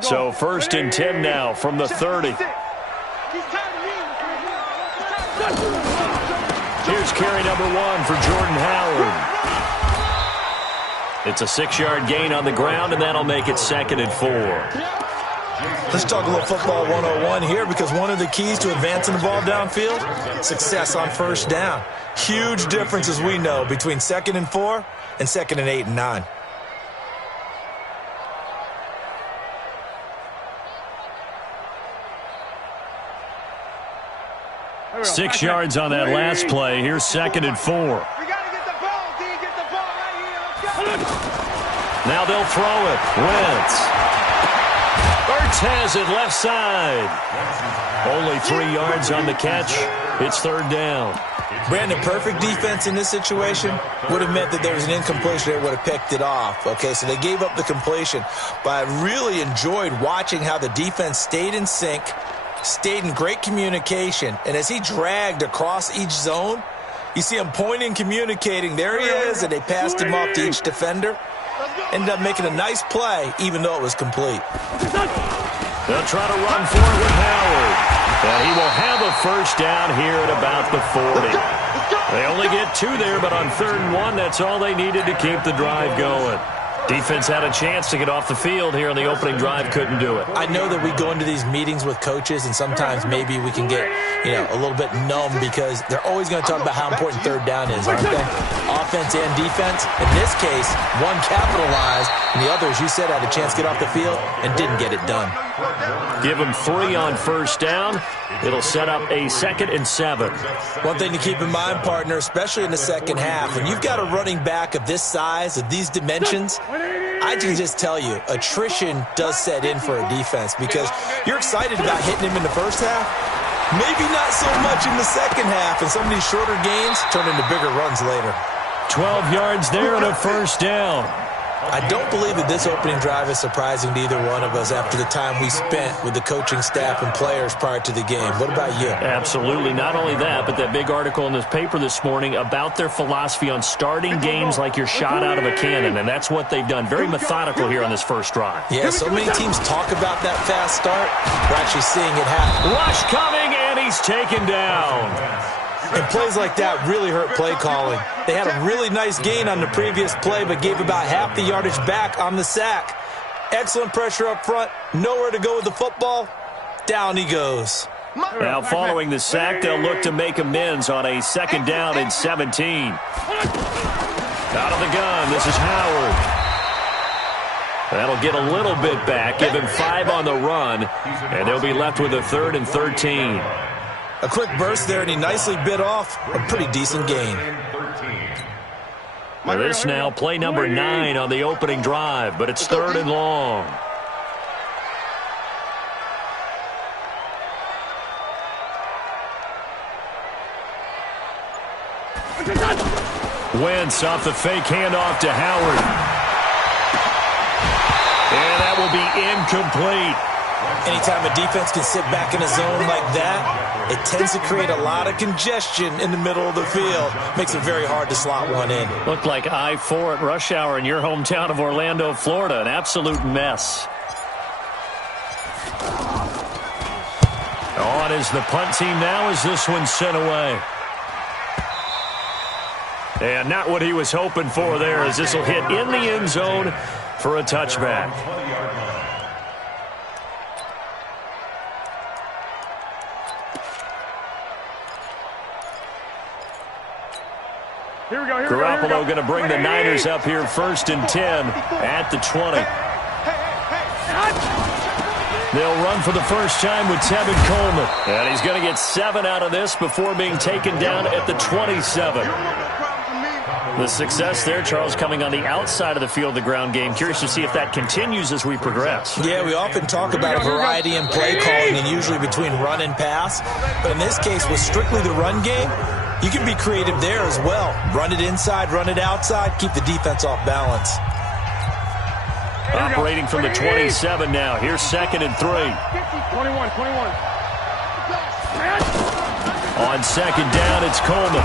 So 1st and 10 now from the 30. Here's carry number 1 for Jordan Howard. It's a 6-yard gain on the ground, and that'll make it 2nd and 4. Let's talk a little football 101 here, because one of the keys to advancing the ball downfield, success on first down. Huge difference, as we know, between 2nd and 4 and 2nd and 8 and 9. Six yards on that last play. Here's 2nd and 4. Now they'll throw it. Wentz. Ertz has it left side. Only 3 yards on the catch. It's 3rd down. Brandon, perfect defense in this situation would have meant that there was an incompletion that would have picked it off. Okay, so they gave up the completion. But I really enjoyed watching how the defense stayed in sync, stayed in great communication, and as he dragged across each zone, you see him pointing, communicating. There he is, and they passed him off to each defender. Ended up making a nice play, even though it was complete. They'll try to run for it with Howard. And he will have a first down here at about the 40. They only get 2 there, but on 3rd and 1, that's all they needed to keep the drive going. Defense had a chance to get off the field here on the opening drive, couldn't do it. I know that we go into these meetings with coaches, and sometimes maybe we can get, a little bit numb, because they're always going to talk about how important 3rd down is, aren't they? Offense and defense. In this case, one capitalized, and the other, as you said, had a chance to get off the field and didn't get it done. Give them 3 on first down. It'll set up a 2nd and 7. One thing to keep in mind, partner, especially in the second half, when you've got a running back of this size, of these dimensions, I can just tell you, attrition does set in for a defense, because you're excited about hitting him in the first half. Maybe not so much in the second half, and some of these shorter gains turn into bigger runs later. 12 yards there and a first down. I don't believe that this opening drive is surprising to either one of us after the time we spent with the coaching staff and players prior to the game. What about you? Absolutely. Not only that, but that big article in this paper this morning about their philosophy on starting games like you're shot out of a cannon, and that's what they've done. Very methodical here on this first drive. Yeah, so many teams talk about that fast start. We're actually seeing it happen. Rush coming, and he's taken down. And plays like that really hurt play calling. They had a really nice gain on the previous play, but gave about half the yardage back on the sack. Excellent pressure up front. Nowhere to go with the football. Down he goes. Now following the sack, they'll look to make amends on a 2nd down and 17. Out of the gun, this is Howard. That'll get a little bit back, give him 5 on the run, and they'll be left with a 3rd and 13. A quick burst there, and he nicely bit off a pretty decent gain. This now play number 9 on the opening drive, but it's 3rd and long. Wentz off the fake handoff to Howard. And that will be incomplete. Anytime a defense can sit back in a zone like that, it tends to create a lot of congestion in the middle of the field. Makes it very hard to slot one in. Looked like I-4 at rush hour in your hometown of Orlando, Florida. An absolute mess. On is the punt team now as this one's sent away. And not what he was hoping for there, as this will hit in the end zone for a touchback. Garoppolo going to bring the Niners up here 1st and 10 at the 20. They'll run for the first time with Tevin Coleman. And he's going to get 7 out of this before being taken down at the 27. The success there, Charles, coming on the outside of the field, the ground game. Curious to see if that continues as we progress. Yeah, we often talk about a variety in play calling and usually between run and pass. But in this case, with strictly the run game, you can be creative there as well. Run it inside, run it outside, keep the defense off balance. Operating from the 27 now. Here's 2nd and 3. 21. On 2nd down, it's Coleman.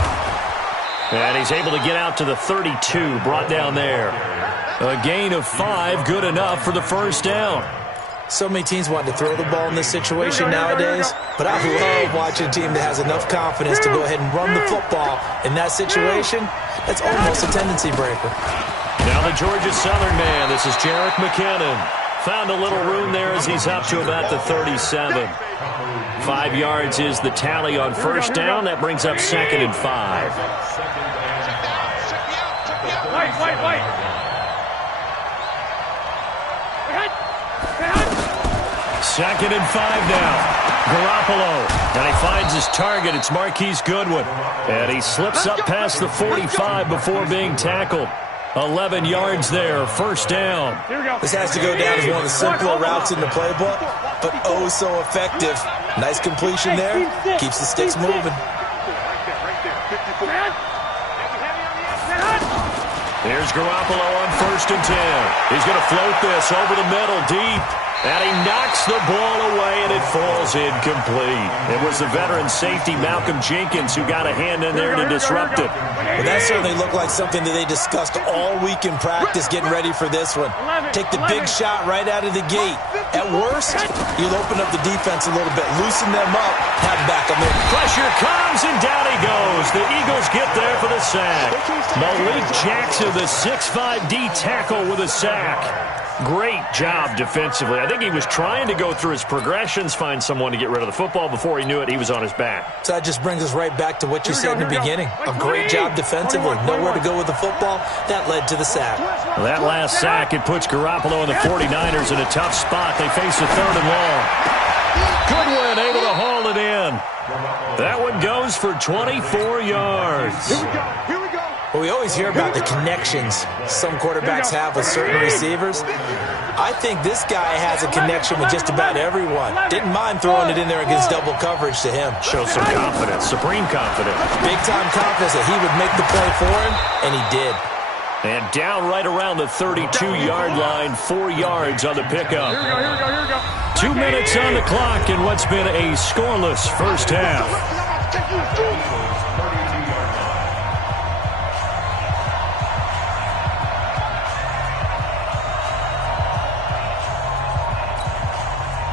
And he's able to get out to the 32, brought down there. A gain of 5, good enough for the first down. So many teams want to throw the ball in this situation nowadays, but I love watching a team that has enough confidence to go ahead and run the football in that situation. That's almost a tendency breaker. Now the Georgia Southern man, this is Jerick McKinnon. Found a little room there as he's up to about the 37. 5 yards is the tally on first down. That brings up 2nd and 5. Wait. 2nd and 5 now. Garoppolo. And he finds his target. It's Marquise Goodwin. And he slips up past the 45 before being tackled. 11 yards there, first down. This has to go down as one of the simpler routes in the playbook, but oh so effective. Nice completion there. Keeps the sticks moving. Here's Garoppolo on 1st and 10. He's going to float this over the middle, deep. And he knocks the ball away, and it falls incomplete. It was the veteran safety, Malcolm Jenkins, who got a hand in there to disrupt it. Well, that certainly looked like something that they discussed all week in practice, getting ready for this one. Take the big shot right out of the gate. At worst, you'll open up the defense a little bit, loosen them up, have back them in. Pressure comes, and down he goes. The Eagles get there for the sack. Malik Jackson, the 6'5" D tackle with a sack. Great job defensively. I think he was trying to go through his progressions, find someone to get rid of the football. Before he knew it, he was on his back. So that just brings us right back to what you said in the beginning. A great job defensively. Nowhere to go with the football. That led to the sack. Well, that last sack, it puts Garoppolo and the 49ers in a tough spot. They face a 3rd and long. Goodwin able to haul it in. That one goes for 24 yards. Here we go. Well, we always hear about the connections some quarterbacks have with certain receivers. I think this guy has a connection with just about everyone. Didn't mind throwing it in there against double coverage to him. Shows some confidence, supreme confidence. Big-time confidence that he would make the play for him, and he did. And down right around the 32-yard line, 4 yards on the pickup. Here we go. 2 minutes on the clock in what's been a scoreless first half.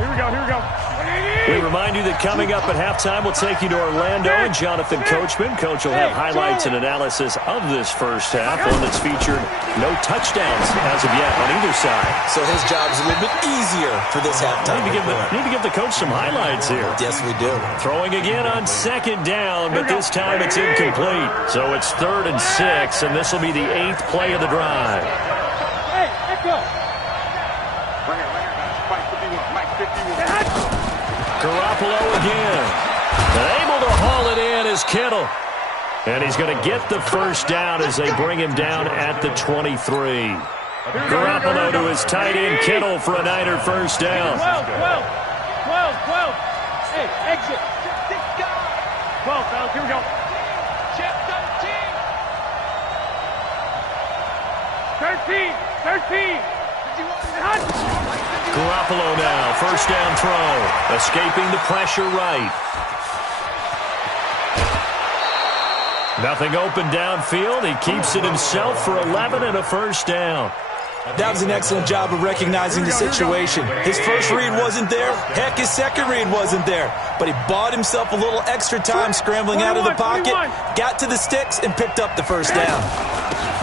Here we go. We remind you that coming up at halftime, we'll take you to Orlando and Jonathan Coachman. Coach will have highlights and analysis of this first half, one that's featured no touchdowns as of yet on either side. So his job's a little bit easier for this halftime. Need to give the coach some highlights here. Yes, we do. Throwing again on 2nd down, but this time it's incomplete. So it's 3rd and 6, and this will be the 8th play of the drive. Hey, let's go. Garoppolo again. And able to haul it in is Kittle. And he's going to get the first down as they bring him down at the 23. Garoppolo to his tight end Kittle for a Niner first down. 12. Hey, exit. 12, fellas, here we go. Check 13. Garoppolo now, first down throw. Escaping the pressure right. Nothing open downfield. He keeps it himself for 11 and a first down. That was an excellent job of recognizing the situation. His first read wasn't there. Heck, his second read wasn't there. But he bought himself a little extra time scrambling out of the pocket, got to the sticks, and picked up the first down.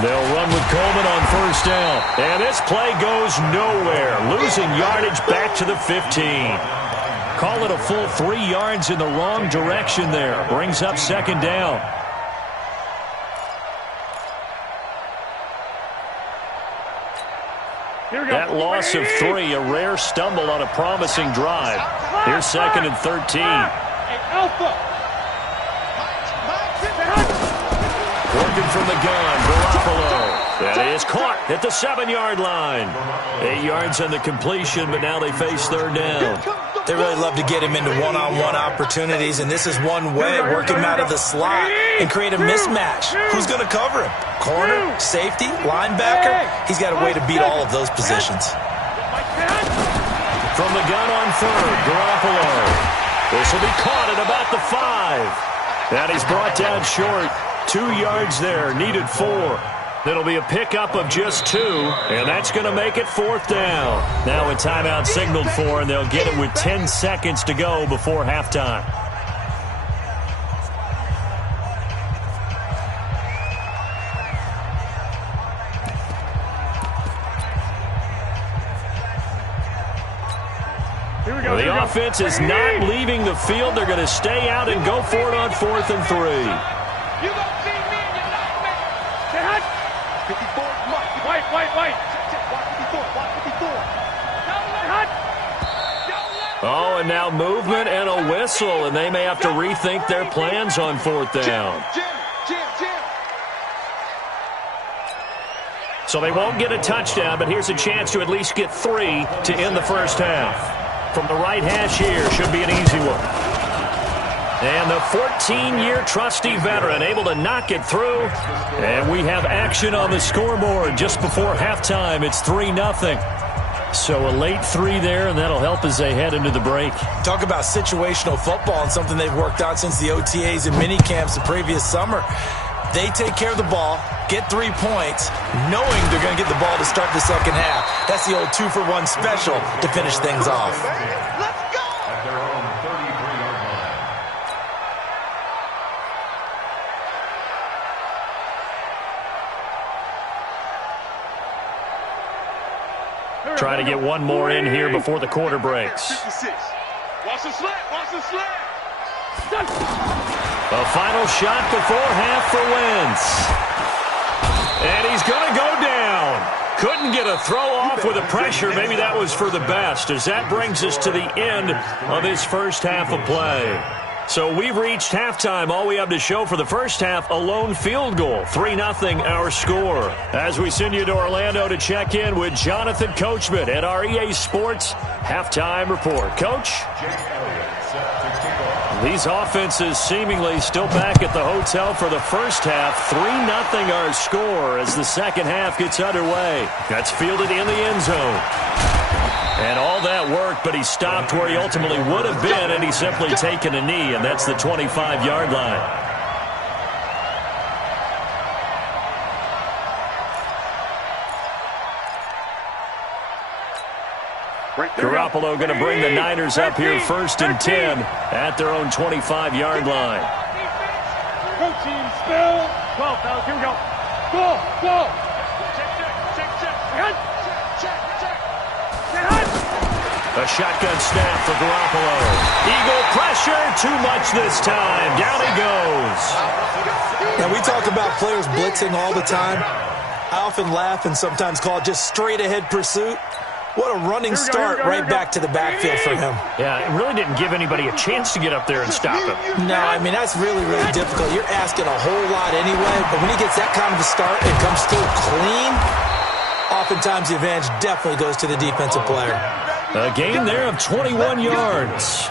They'll run with Coleman on first down. And this play goes nowhere. Losing yardage back to the 15. Call it a full 3 yards in the wrong direction there. Brings up 2nd down. That loss of 3, a rare stumble on a promising drive. Here's 2nd and 13. Working from the gun, Garoppolo. That is caught at the 7-yard line. 8 yards on the completion, but now they face 3rd down. They really love to get him into one-on-one opportunities, and this is one way, work him out of the slot and create a mismatch. Who's going to cover him? Corner, safety, linebacker? He's got a way to beat all of those positions. From the gun on 3rd, Garoppolo. This will be caught at about the 5. And he's brought down short. 2 yards there, needed 4. It'll be a pickup of just 2, and that's going to make it 4th down. Now a timeout signaled for, and they'll get it with 10 seconds to go before halftime. The offense is not leaving the field. They're going to stay out and go for it on 4th and 3. You gonna see me and you like me. Say hot. 54, white. Watch 54. Oh, and now movement and a whistle, and they may have to rethink their plans on 4th down. So they won't get a touchdown, but here's a chance to at least get 3 to end the first half. From the right hash here, should be an easy one. And the 14-year trusty veteran able to knock it through. And we have action on the scoreboard just before halftime. It's 3-0. So a late 3 there, and that'll help as they head into the break. Talk about situational football and something they've worked on since the OTAs and mini camps the previous summer. They take care of the ball, get 3 points, knowing they're going to get the ball to start the second half. That's the old 2-for-1 special to finish things off. Let's go! At their own 33-yard line. Trying to get one more in here before the quarter breaks. 56. Watch the slant. A final shot before half for Wentz. And he's going to go down. Couldn't get a throw off with the pressure. Maybe that was for the best, as that brings us to the end of this first half of play. So we've reached halftime. All we have to show for the first half, a lone field goal. 3-0 our score. As we send you to Orlando to check in with Jonathan Coachman at our EA Sports Halftime Report. Coach? These offenses seemingly still back at the hotel for the first half. 3-0 our score as the second half gets underway. That's fielded in the end zone. And all that worked, but he stopped where he ultimately would have been, and he's simply taken a knee, and that's the 25-yard line. Garoppolo going to bring the Niners up here 1st and 10 at their own 25-yard line. Go team, spill. 12, fellas, here we go. Go. A shotgun snap for Garoppolo. Eagle pressure, too much this time. Down he goes. Now, we talk about players blitzing all the time. I often laugh and sometimes call it just straight-ahead pursuit. What a running start right back to the backfield for him. Yeah, it really didn't give anybody a chance to get up there and stop him. No, I mean, that's really, really difficult. You're asking a whole lot anyway, but when he gets that kind of a start and comes through clean, oftentimes the advantage definitely goes to the defensive player. A gain there of 21 yards.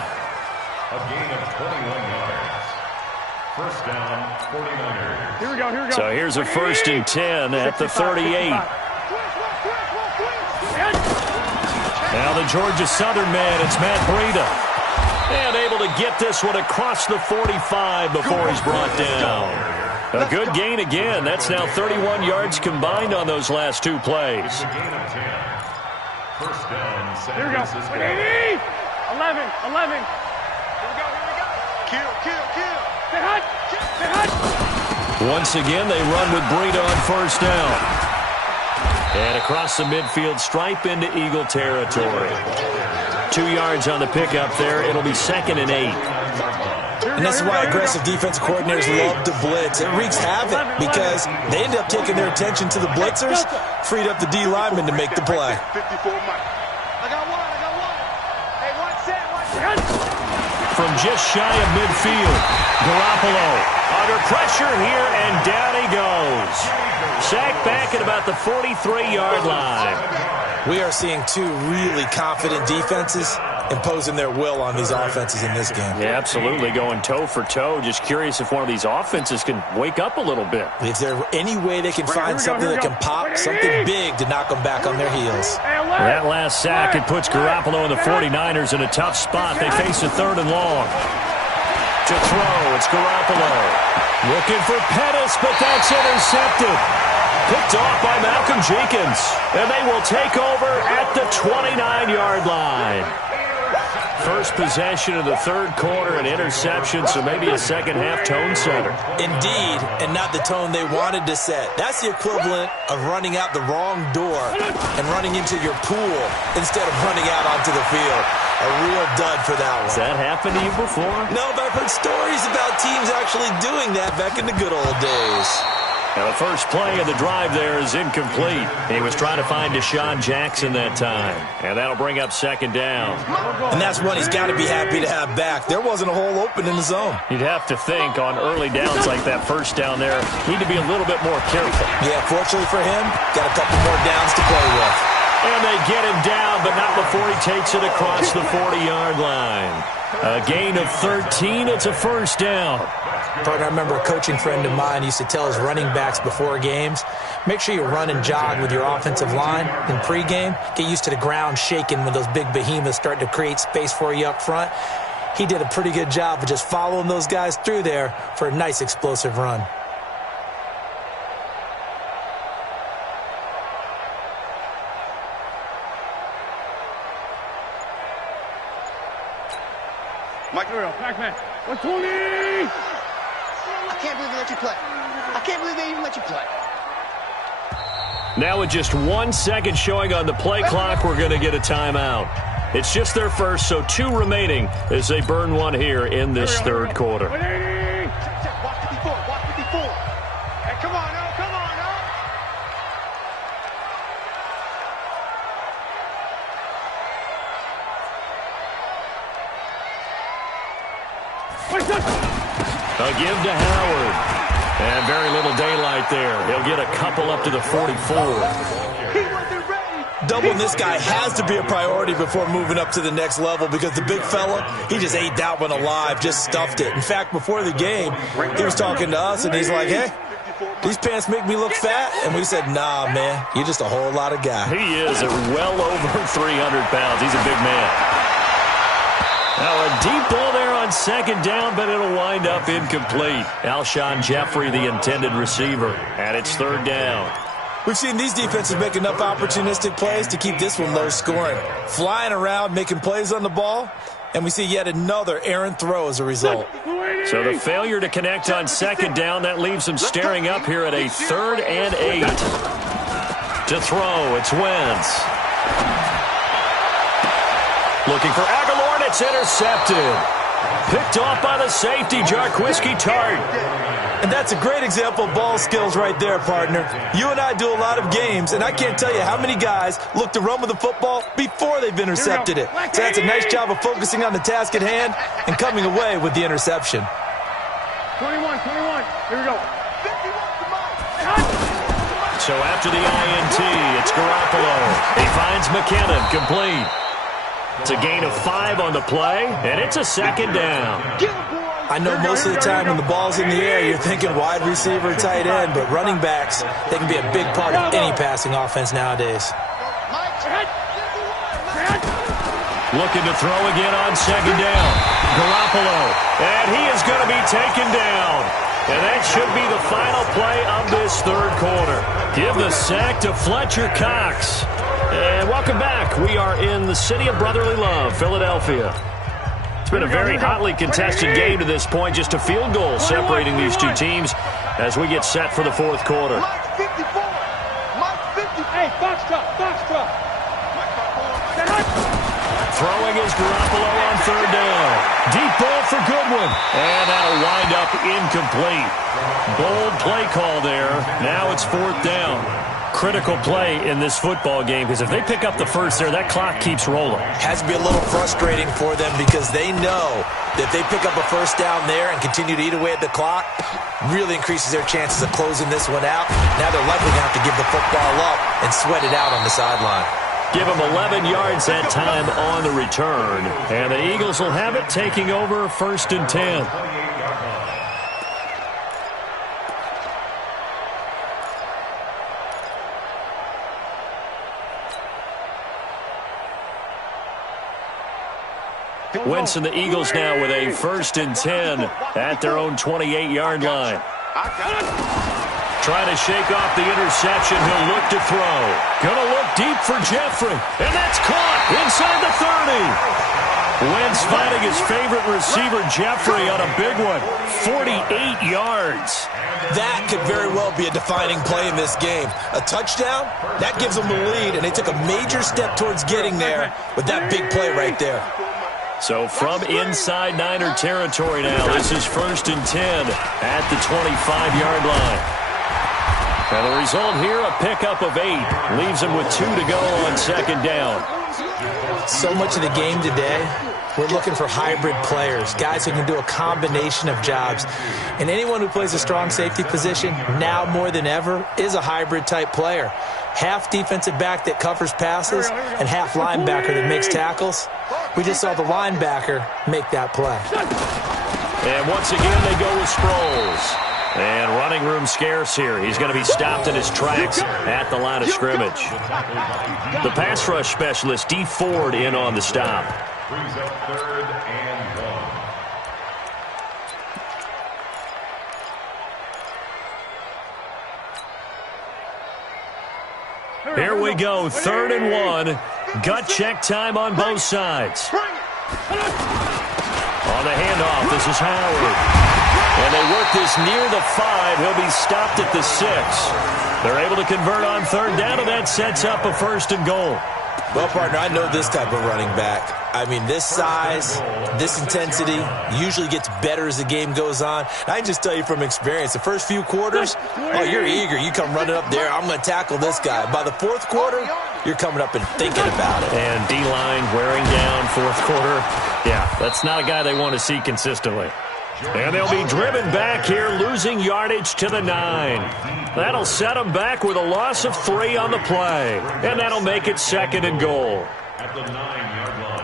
A gain of 21 yards. First down, 49ers. Here we go. So here's a 1st and 10 at the 38. Now the Georgia Southern man, it's Matt Breida. And able to get this one across the 45 before he's brought down. A good gain again. That's now 31 yards combined on those last 2 plays. It's a gain of 10. First down, San Here we go. Francisco. 11. Here we go. Kill. Stay hot. Once again, they run with Breida on 1st down. And across the midfield stripe into Eagle territory. 2 yards on the pickup there. It'll be 2nd and 8. And this is why aggressive defensive coordinators love to blitz. It wreaks havoc because they end up taking their attention to the blitzers, freed up the D lineman to make the play. From just shy of midfield, Garoppolo under pressure here, and down he goes. Sacked back at about the 43-yard line. We are seeing two really confident defenses imposing their will on these offenses in this game. Yeah, absolutely, going toe for toe. Just curious if one of these offenses can wake up a little bit. Is there any way they can find something that can pop, something big to knock them back on their heels? That last sack, it puts Garoppolo and the 49ers in a tough spot. They face a 3rd and long. To throw, it's Garoppolo. Looking for Pettis, but that's intercepted. Picked off by Malcolm Jenkins. And they will take over at the 29-yard line. First possession of the 3rd quarter, an interception, so maybe a second-half tone setter. Indeed, and not the tone they wanted to set. That's the equivalent of running out the wrong door and running into your pool instead of running out onto the field. A real dud for that one. Has that happened to you before? No, but I've heard stories about teams actually doing that back in the good old days. Now, the first play of the drive there is incomplete. He was trying to find Deshaun Jackson that time. And that'll bring up 2nd down. And that's one he's got to be happy to have back. There wasn't a hole open in the zone. You'd have to think on early downs like that first down there, need to be a little bit more careful. Yeah, fortunately for him, got a couple more downs to play with. And they get him down, but not before he takes it across the 40-yard line. A gain of 13. It's a 1st down. Partner, I remember a coaching friend of mine used to tell his running backs before games, make sure you run and jog with your offensive line in pregame. Get used to the ground shaking when those big behemoths start to create space for you up front. He did a pretty good job of just following those guys through there for a nice explosive run. Mike Muriel, Pac-Man, 120! I can't believe they let you play. I can't believe they even let you play. Now with just 1 second showing on the play clock, we're going to get a timeout. It's just their first, so 2 remaining as they burn one here in this 3rd quarter. Check, watch 54, watch 54. Hey, come on, no, come on, no. A give to Howard. And very little daylight there. He'll get a couple up to the 44. Doubling this guy has to be a priority before moving up to the next level because the big fella, he just ate that one alive, just stuffed it. In fact, before the game, he was talking to us, and he's like, hey, these pants make me look fat? And we said, nah, man, you're just a whole lot of guy. He is at well over 300 pounds. He's a big man. Now a deep ball there on 2nd down, but it'll wind up incomplete. Alshon Jeffrey, the intended receiver, and it's 3rd down. We've seen these defenses make enough opportunistic plays to keep this one low scoring. Flying around, making plays on the ball, and we see yet another errant throw as a result. So the failure to connect on 2nd down, that leaves him staring up here at a 3rd and 8. To throw, it's Wentz. Looking for Aguilar, and it's intercepted. Picked off by the safety, Jarquiski Tart. And that's a great example of ball skills right there, partner. You and I do a lot of games, and I can't tell you how many guys look to run with the football before they've intercepted it. So that's a nice job of focusing on the task at hand and coming away with the interception. 21, here we go. So after the INT, it's Garoppolo. He finds McKinnon, complete. It's a gain of 5 on the play, and it's a 2nd down. I know most of the time when the ball's in the air, you're thinking wide receiver, tight end, but running backs, they can be a big part of any passing offense nowadays. Looking to throw again on 2nd down. Garoppolo, and he is going to be taken down. And that should be the final play of this 3rd quarter. Give the sack to Fletcher Cox. And welcome back. We are in the city of brotherly love, Philadelphia. It's been a very hotly contested game to this point. Just a field goal separating these two teams as we get set for the 4th quarter. Mike 54. Mike 50. Hey, Foxtrot. throwing is Garoppolo on third down. Deep ball for Goodwin. And that'll wind up incomplete. Bold play call there. Now it's fourth down. Critical play in this football game because if they pick up the first there, that clock keeps rolling. Has to be a little frustrating for them because they know that if they pick up a first down there and continue to eat away at the clock, really increases their chances of closing this one out. Now they're likely going to have to give the football up and sweat it out on the sideline. Give them 11 yards that time on the return. And the Eagles will have it taking over 1st and 10. Wentz and the Eagles now with a 1st and 10 at their own 28-yard line. Trying to shake off the interception. He'll look to throw. Gonna look deep for Jeffrey. And that's caught inside the 30. Wentz finding his favorite receiver, Jeffrey, on a big one. 48 yards. That could very well be a defining play in this game. A touchdown, that gives them the lead, and they took a major step towards getting there with that big play right there. So from inside Niner territory now, this is 1st and 10 at the 25-yard line. And the result here, a pickup of 8. Leaves them with 2 to go on 2nd down. So much of the game today, we're looking for hybrid players, guys who can do a combination of jobs. And anyone who plays a strong safety position, now more than ever, is a hybrid-type player. Half defensive back that covers passes and half linebacker that makes tackles. We just saw the linebacker make that play. And once again, they go with Sproles. And running room scarce here. He's going to be stopped in his tracks at the line of scrimmage. The pass rush specialist, D. Ford, in on the stop. Brings up 3rd and 1. Here we go, 3rd and 1. Gut check time on both sides. On the handoff, this is Howard. And they work this near the 5. He'll be stopped at the 6. They're able to convert on 3rd down, and that sets up a 1st and goal. Well, partner, I know this type of running back. I mean, this size, this intensity usually gets better as the game goes on. I can just tell you from experience, the first few quarters, oh, you're eager. You come running up there, I'm going to tackle this guy. By the 4th quarter, you're coming up and thinking about it. And D-line wearing down 4th quarter. Yeah, that's not a guy they want to see consistently. And they'll be driven back here, losing yardage to the 9. That'll set them back with a loss of 3 on the play. And that'll make it 2nd and goal. At the 9-yard line.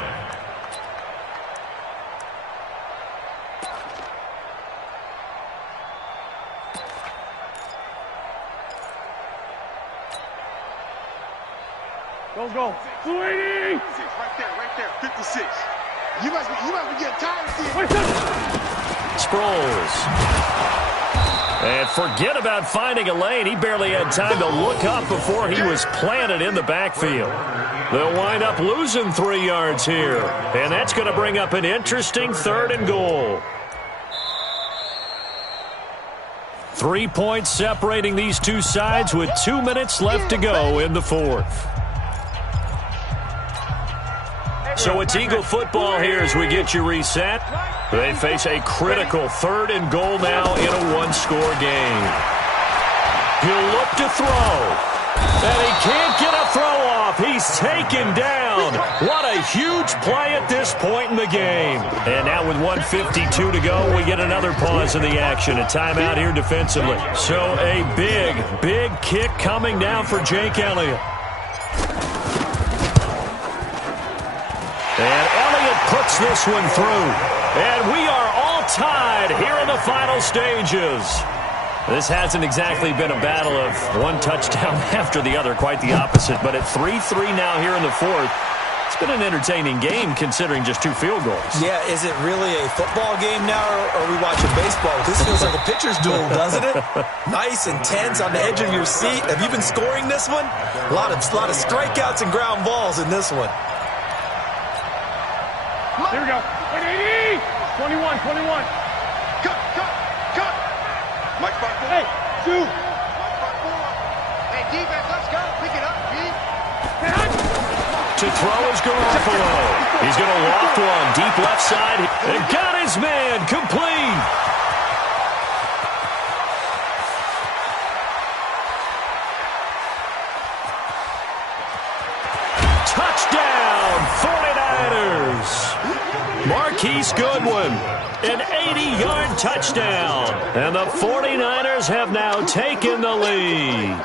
Go. 280. Right there. 56. You must be getting tired of seeing it. Sproles. And forget about finding a lane. He barely had time to look up before he was planted in the backfield. They'll wind up losing 3 yards here. And that's going to bring up an interesting 3rd and goal. 3 points separating these two sides with 2 minutes left to go in the 4th. So it's Eagle football here as we get you reset. They face a critical 3rd and goal now in a 1-score game. He'll look to throw. And he can't get a throw off. He's taken down. What a huge play at this point in the game. And now with 1:52 to go, we get another pause in the action. A timeout here defensively. So a big kick coming now for Jake Elliott. And Elliott puts this one through. And we are all tied here in the final stages. This hasn't exactly been a battle of one touchdown after the other, quite the opposite. But at 3-3 now here in the 4th, it's been an entertaining game considering just 2 field goals. Yeah, is it really a football game now, or are we watching baseball? This feels like a pitcher's duel, doesn't it? Nice and tense on the edge of your seat. Have you been scoring this one? A lot of strikeouts and ground balls in this one. Here we go. 180. 21. Cut. Mike Barker. Hey, 2. Mike Barker. Hey, defense, let's go. Pick it up, To throw is Garoppolo. He's going to loft one deep left side. And got his man complete. Touchdown, 49ers. Marquise Goodwin, an 80-yard touchdown. And the 49ers have now taken the lead.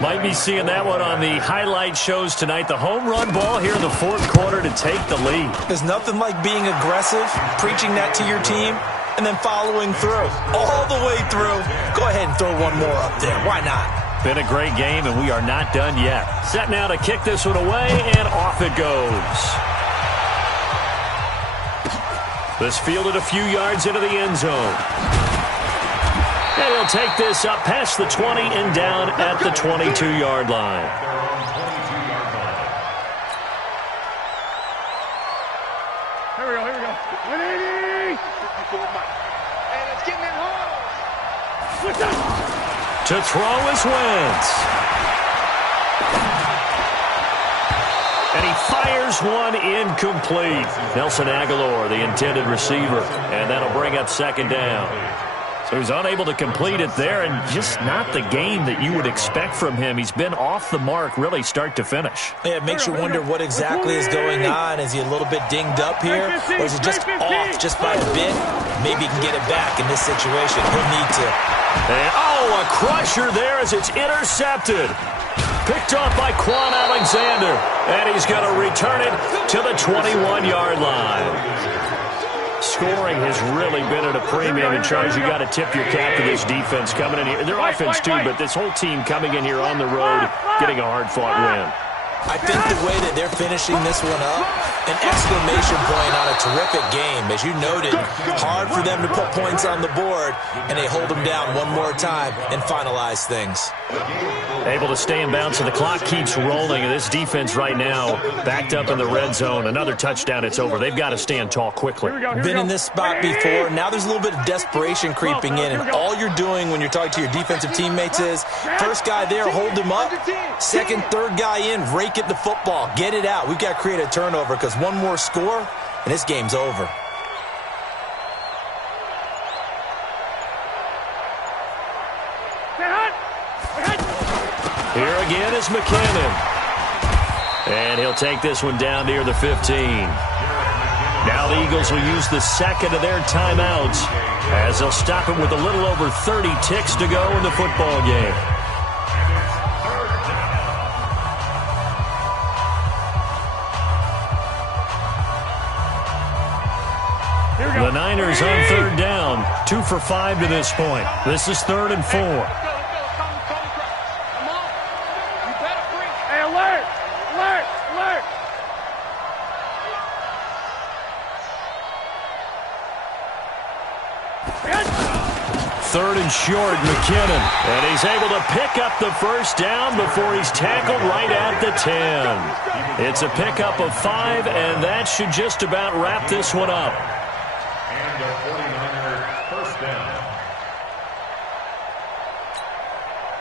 Might be seeing that one on the highlight shows tonight. The home run ball here in the fourth quarter to take the lead. There's nothing like being aggressive, preaching that to your team, and then following through. All the way through. Go ahead and throw one more up there. Why not? Been a great game, and we are not done yet. Set now to kick this one away, and off it goes. This fielded a few yards into the end zone. And he'll take this up past the 20 and down at the 22-yard line. Here we go, here we go. 180! And it's getting in home. To throw is Wentz. And he fires one incomplete. Nelson Aguilar, the intended receiver. And that'll bring up second down. So he's unable to complete it there, and just not the game that you would expect from him. He's been off the mark really start to finish. Yeah, it makes you wonder what exactly is going on. Is he a little bit dinged up here, or is he just off just by a bit? Maybe he can get it back in this situation. He'll need to. And, oh, a crusher there as it's intercepted. Picked off by Quan Alexander, and he's going to return it to the 21-yard line. Scoring has really been at a premium, and Charles, you got to tip your cap to this defense coming in here. Their offense too, but this whole team coming in here on the road, getting a hard-fought win. I think the way that they're finishing this one up, an exclamation point on a terrific game. As you noted, hard for them to put points on the board, and they hold them down one more time and finalize things. Able to stay in bounds, and the clock keeps rolling, and this defense right now backed up in the red zone. Another touchdown, it's over. They've got to stand tall quickly. Been in this spot before. Now there's a little bit of desperation creeping in, and all you're doing when you're talking to your defensive teammates is, first guy there, hold him up. Second, third guy in, rake it the football. Get it out. We've got to create a turnover because one more score, and this game's over. Here again is McKinnon. And he'll take this one down near the 15. Now the Eagles will use the second of their timeouts as they'll stop it with a little over 30 ticks to go in the football game. The Niners on third down, 2 for 5 to this point. This is 3rd and 4. Hey, alert! Alert! Alert! Third and short, McKinnon. And he's able to pick up the first down before he's tackled right at the 10. It's a pickup of 5, and that should just about wrap this one up. And a 49er first down.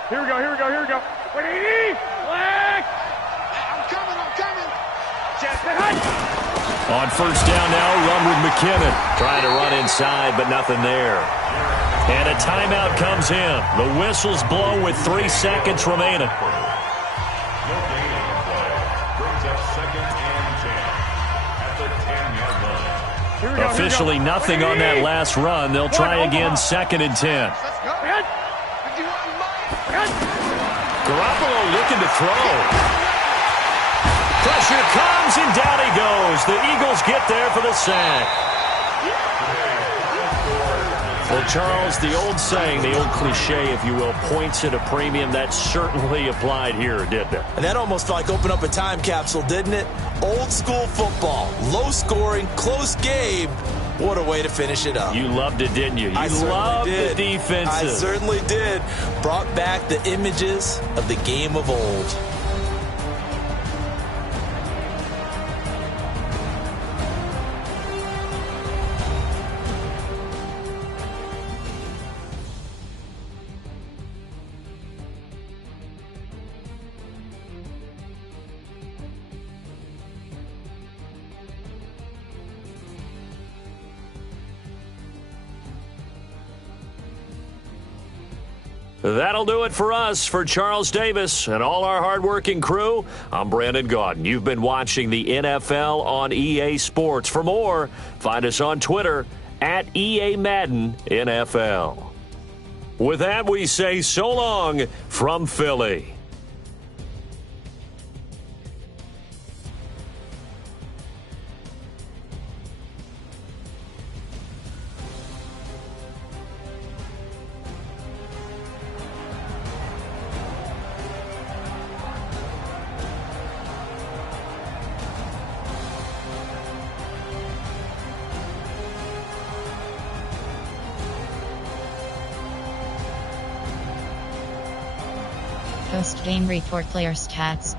Here we go, here we go, here we go. 180! Flag! I'm coming, I'm coming. On first down now, run with McKinnon. Trying to run inside, but nothing there. And a timeout comes in. The whistles blow with 3 seconds remaining. No gain on the play. Brings up 2nd and 10 at the 10-yard line. Officially nothing on that last run. They'll try again 2nd and 10. Garoppolo looking to throw. Pressure comes, and down he goes. The Eagles get there for the sack. Well, Charles, the old saying, the old cliche, if you will, points at a premium, that certainly applied here, didn't it? And that almost like opened up a time capsule, didn't it? Old school football, low scoring, close game. What a way to finish it up. You loved it, didn't you? You loved the defenses. I certainly did. Brought back the images of the game of old. That'll do it for us. For Charles Davis and all our hardworking crew, I'm Brandon Gaudin. You've been watching the NFL on EA Sports. For more, find us on Twitter at EA Madden NFL. With that, we say so long from Philly. Post-game report player stats.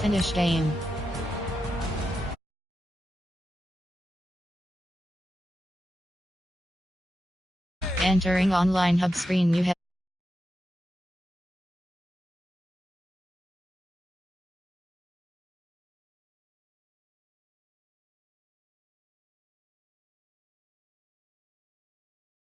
Finish game. Entering online hub screen, you have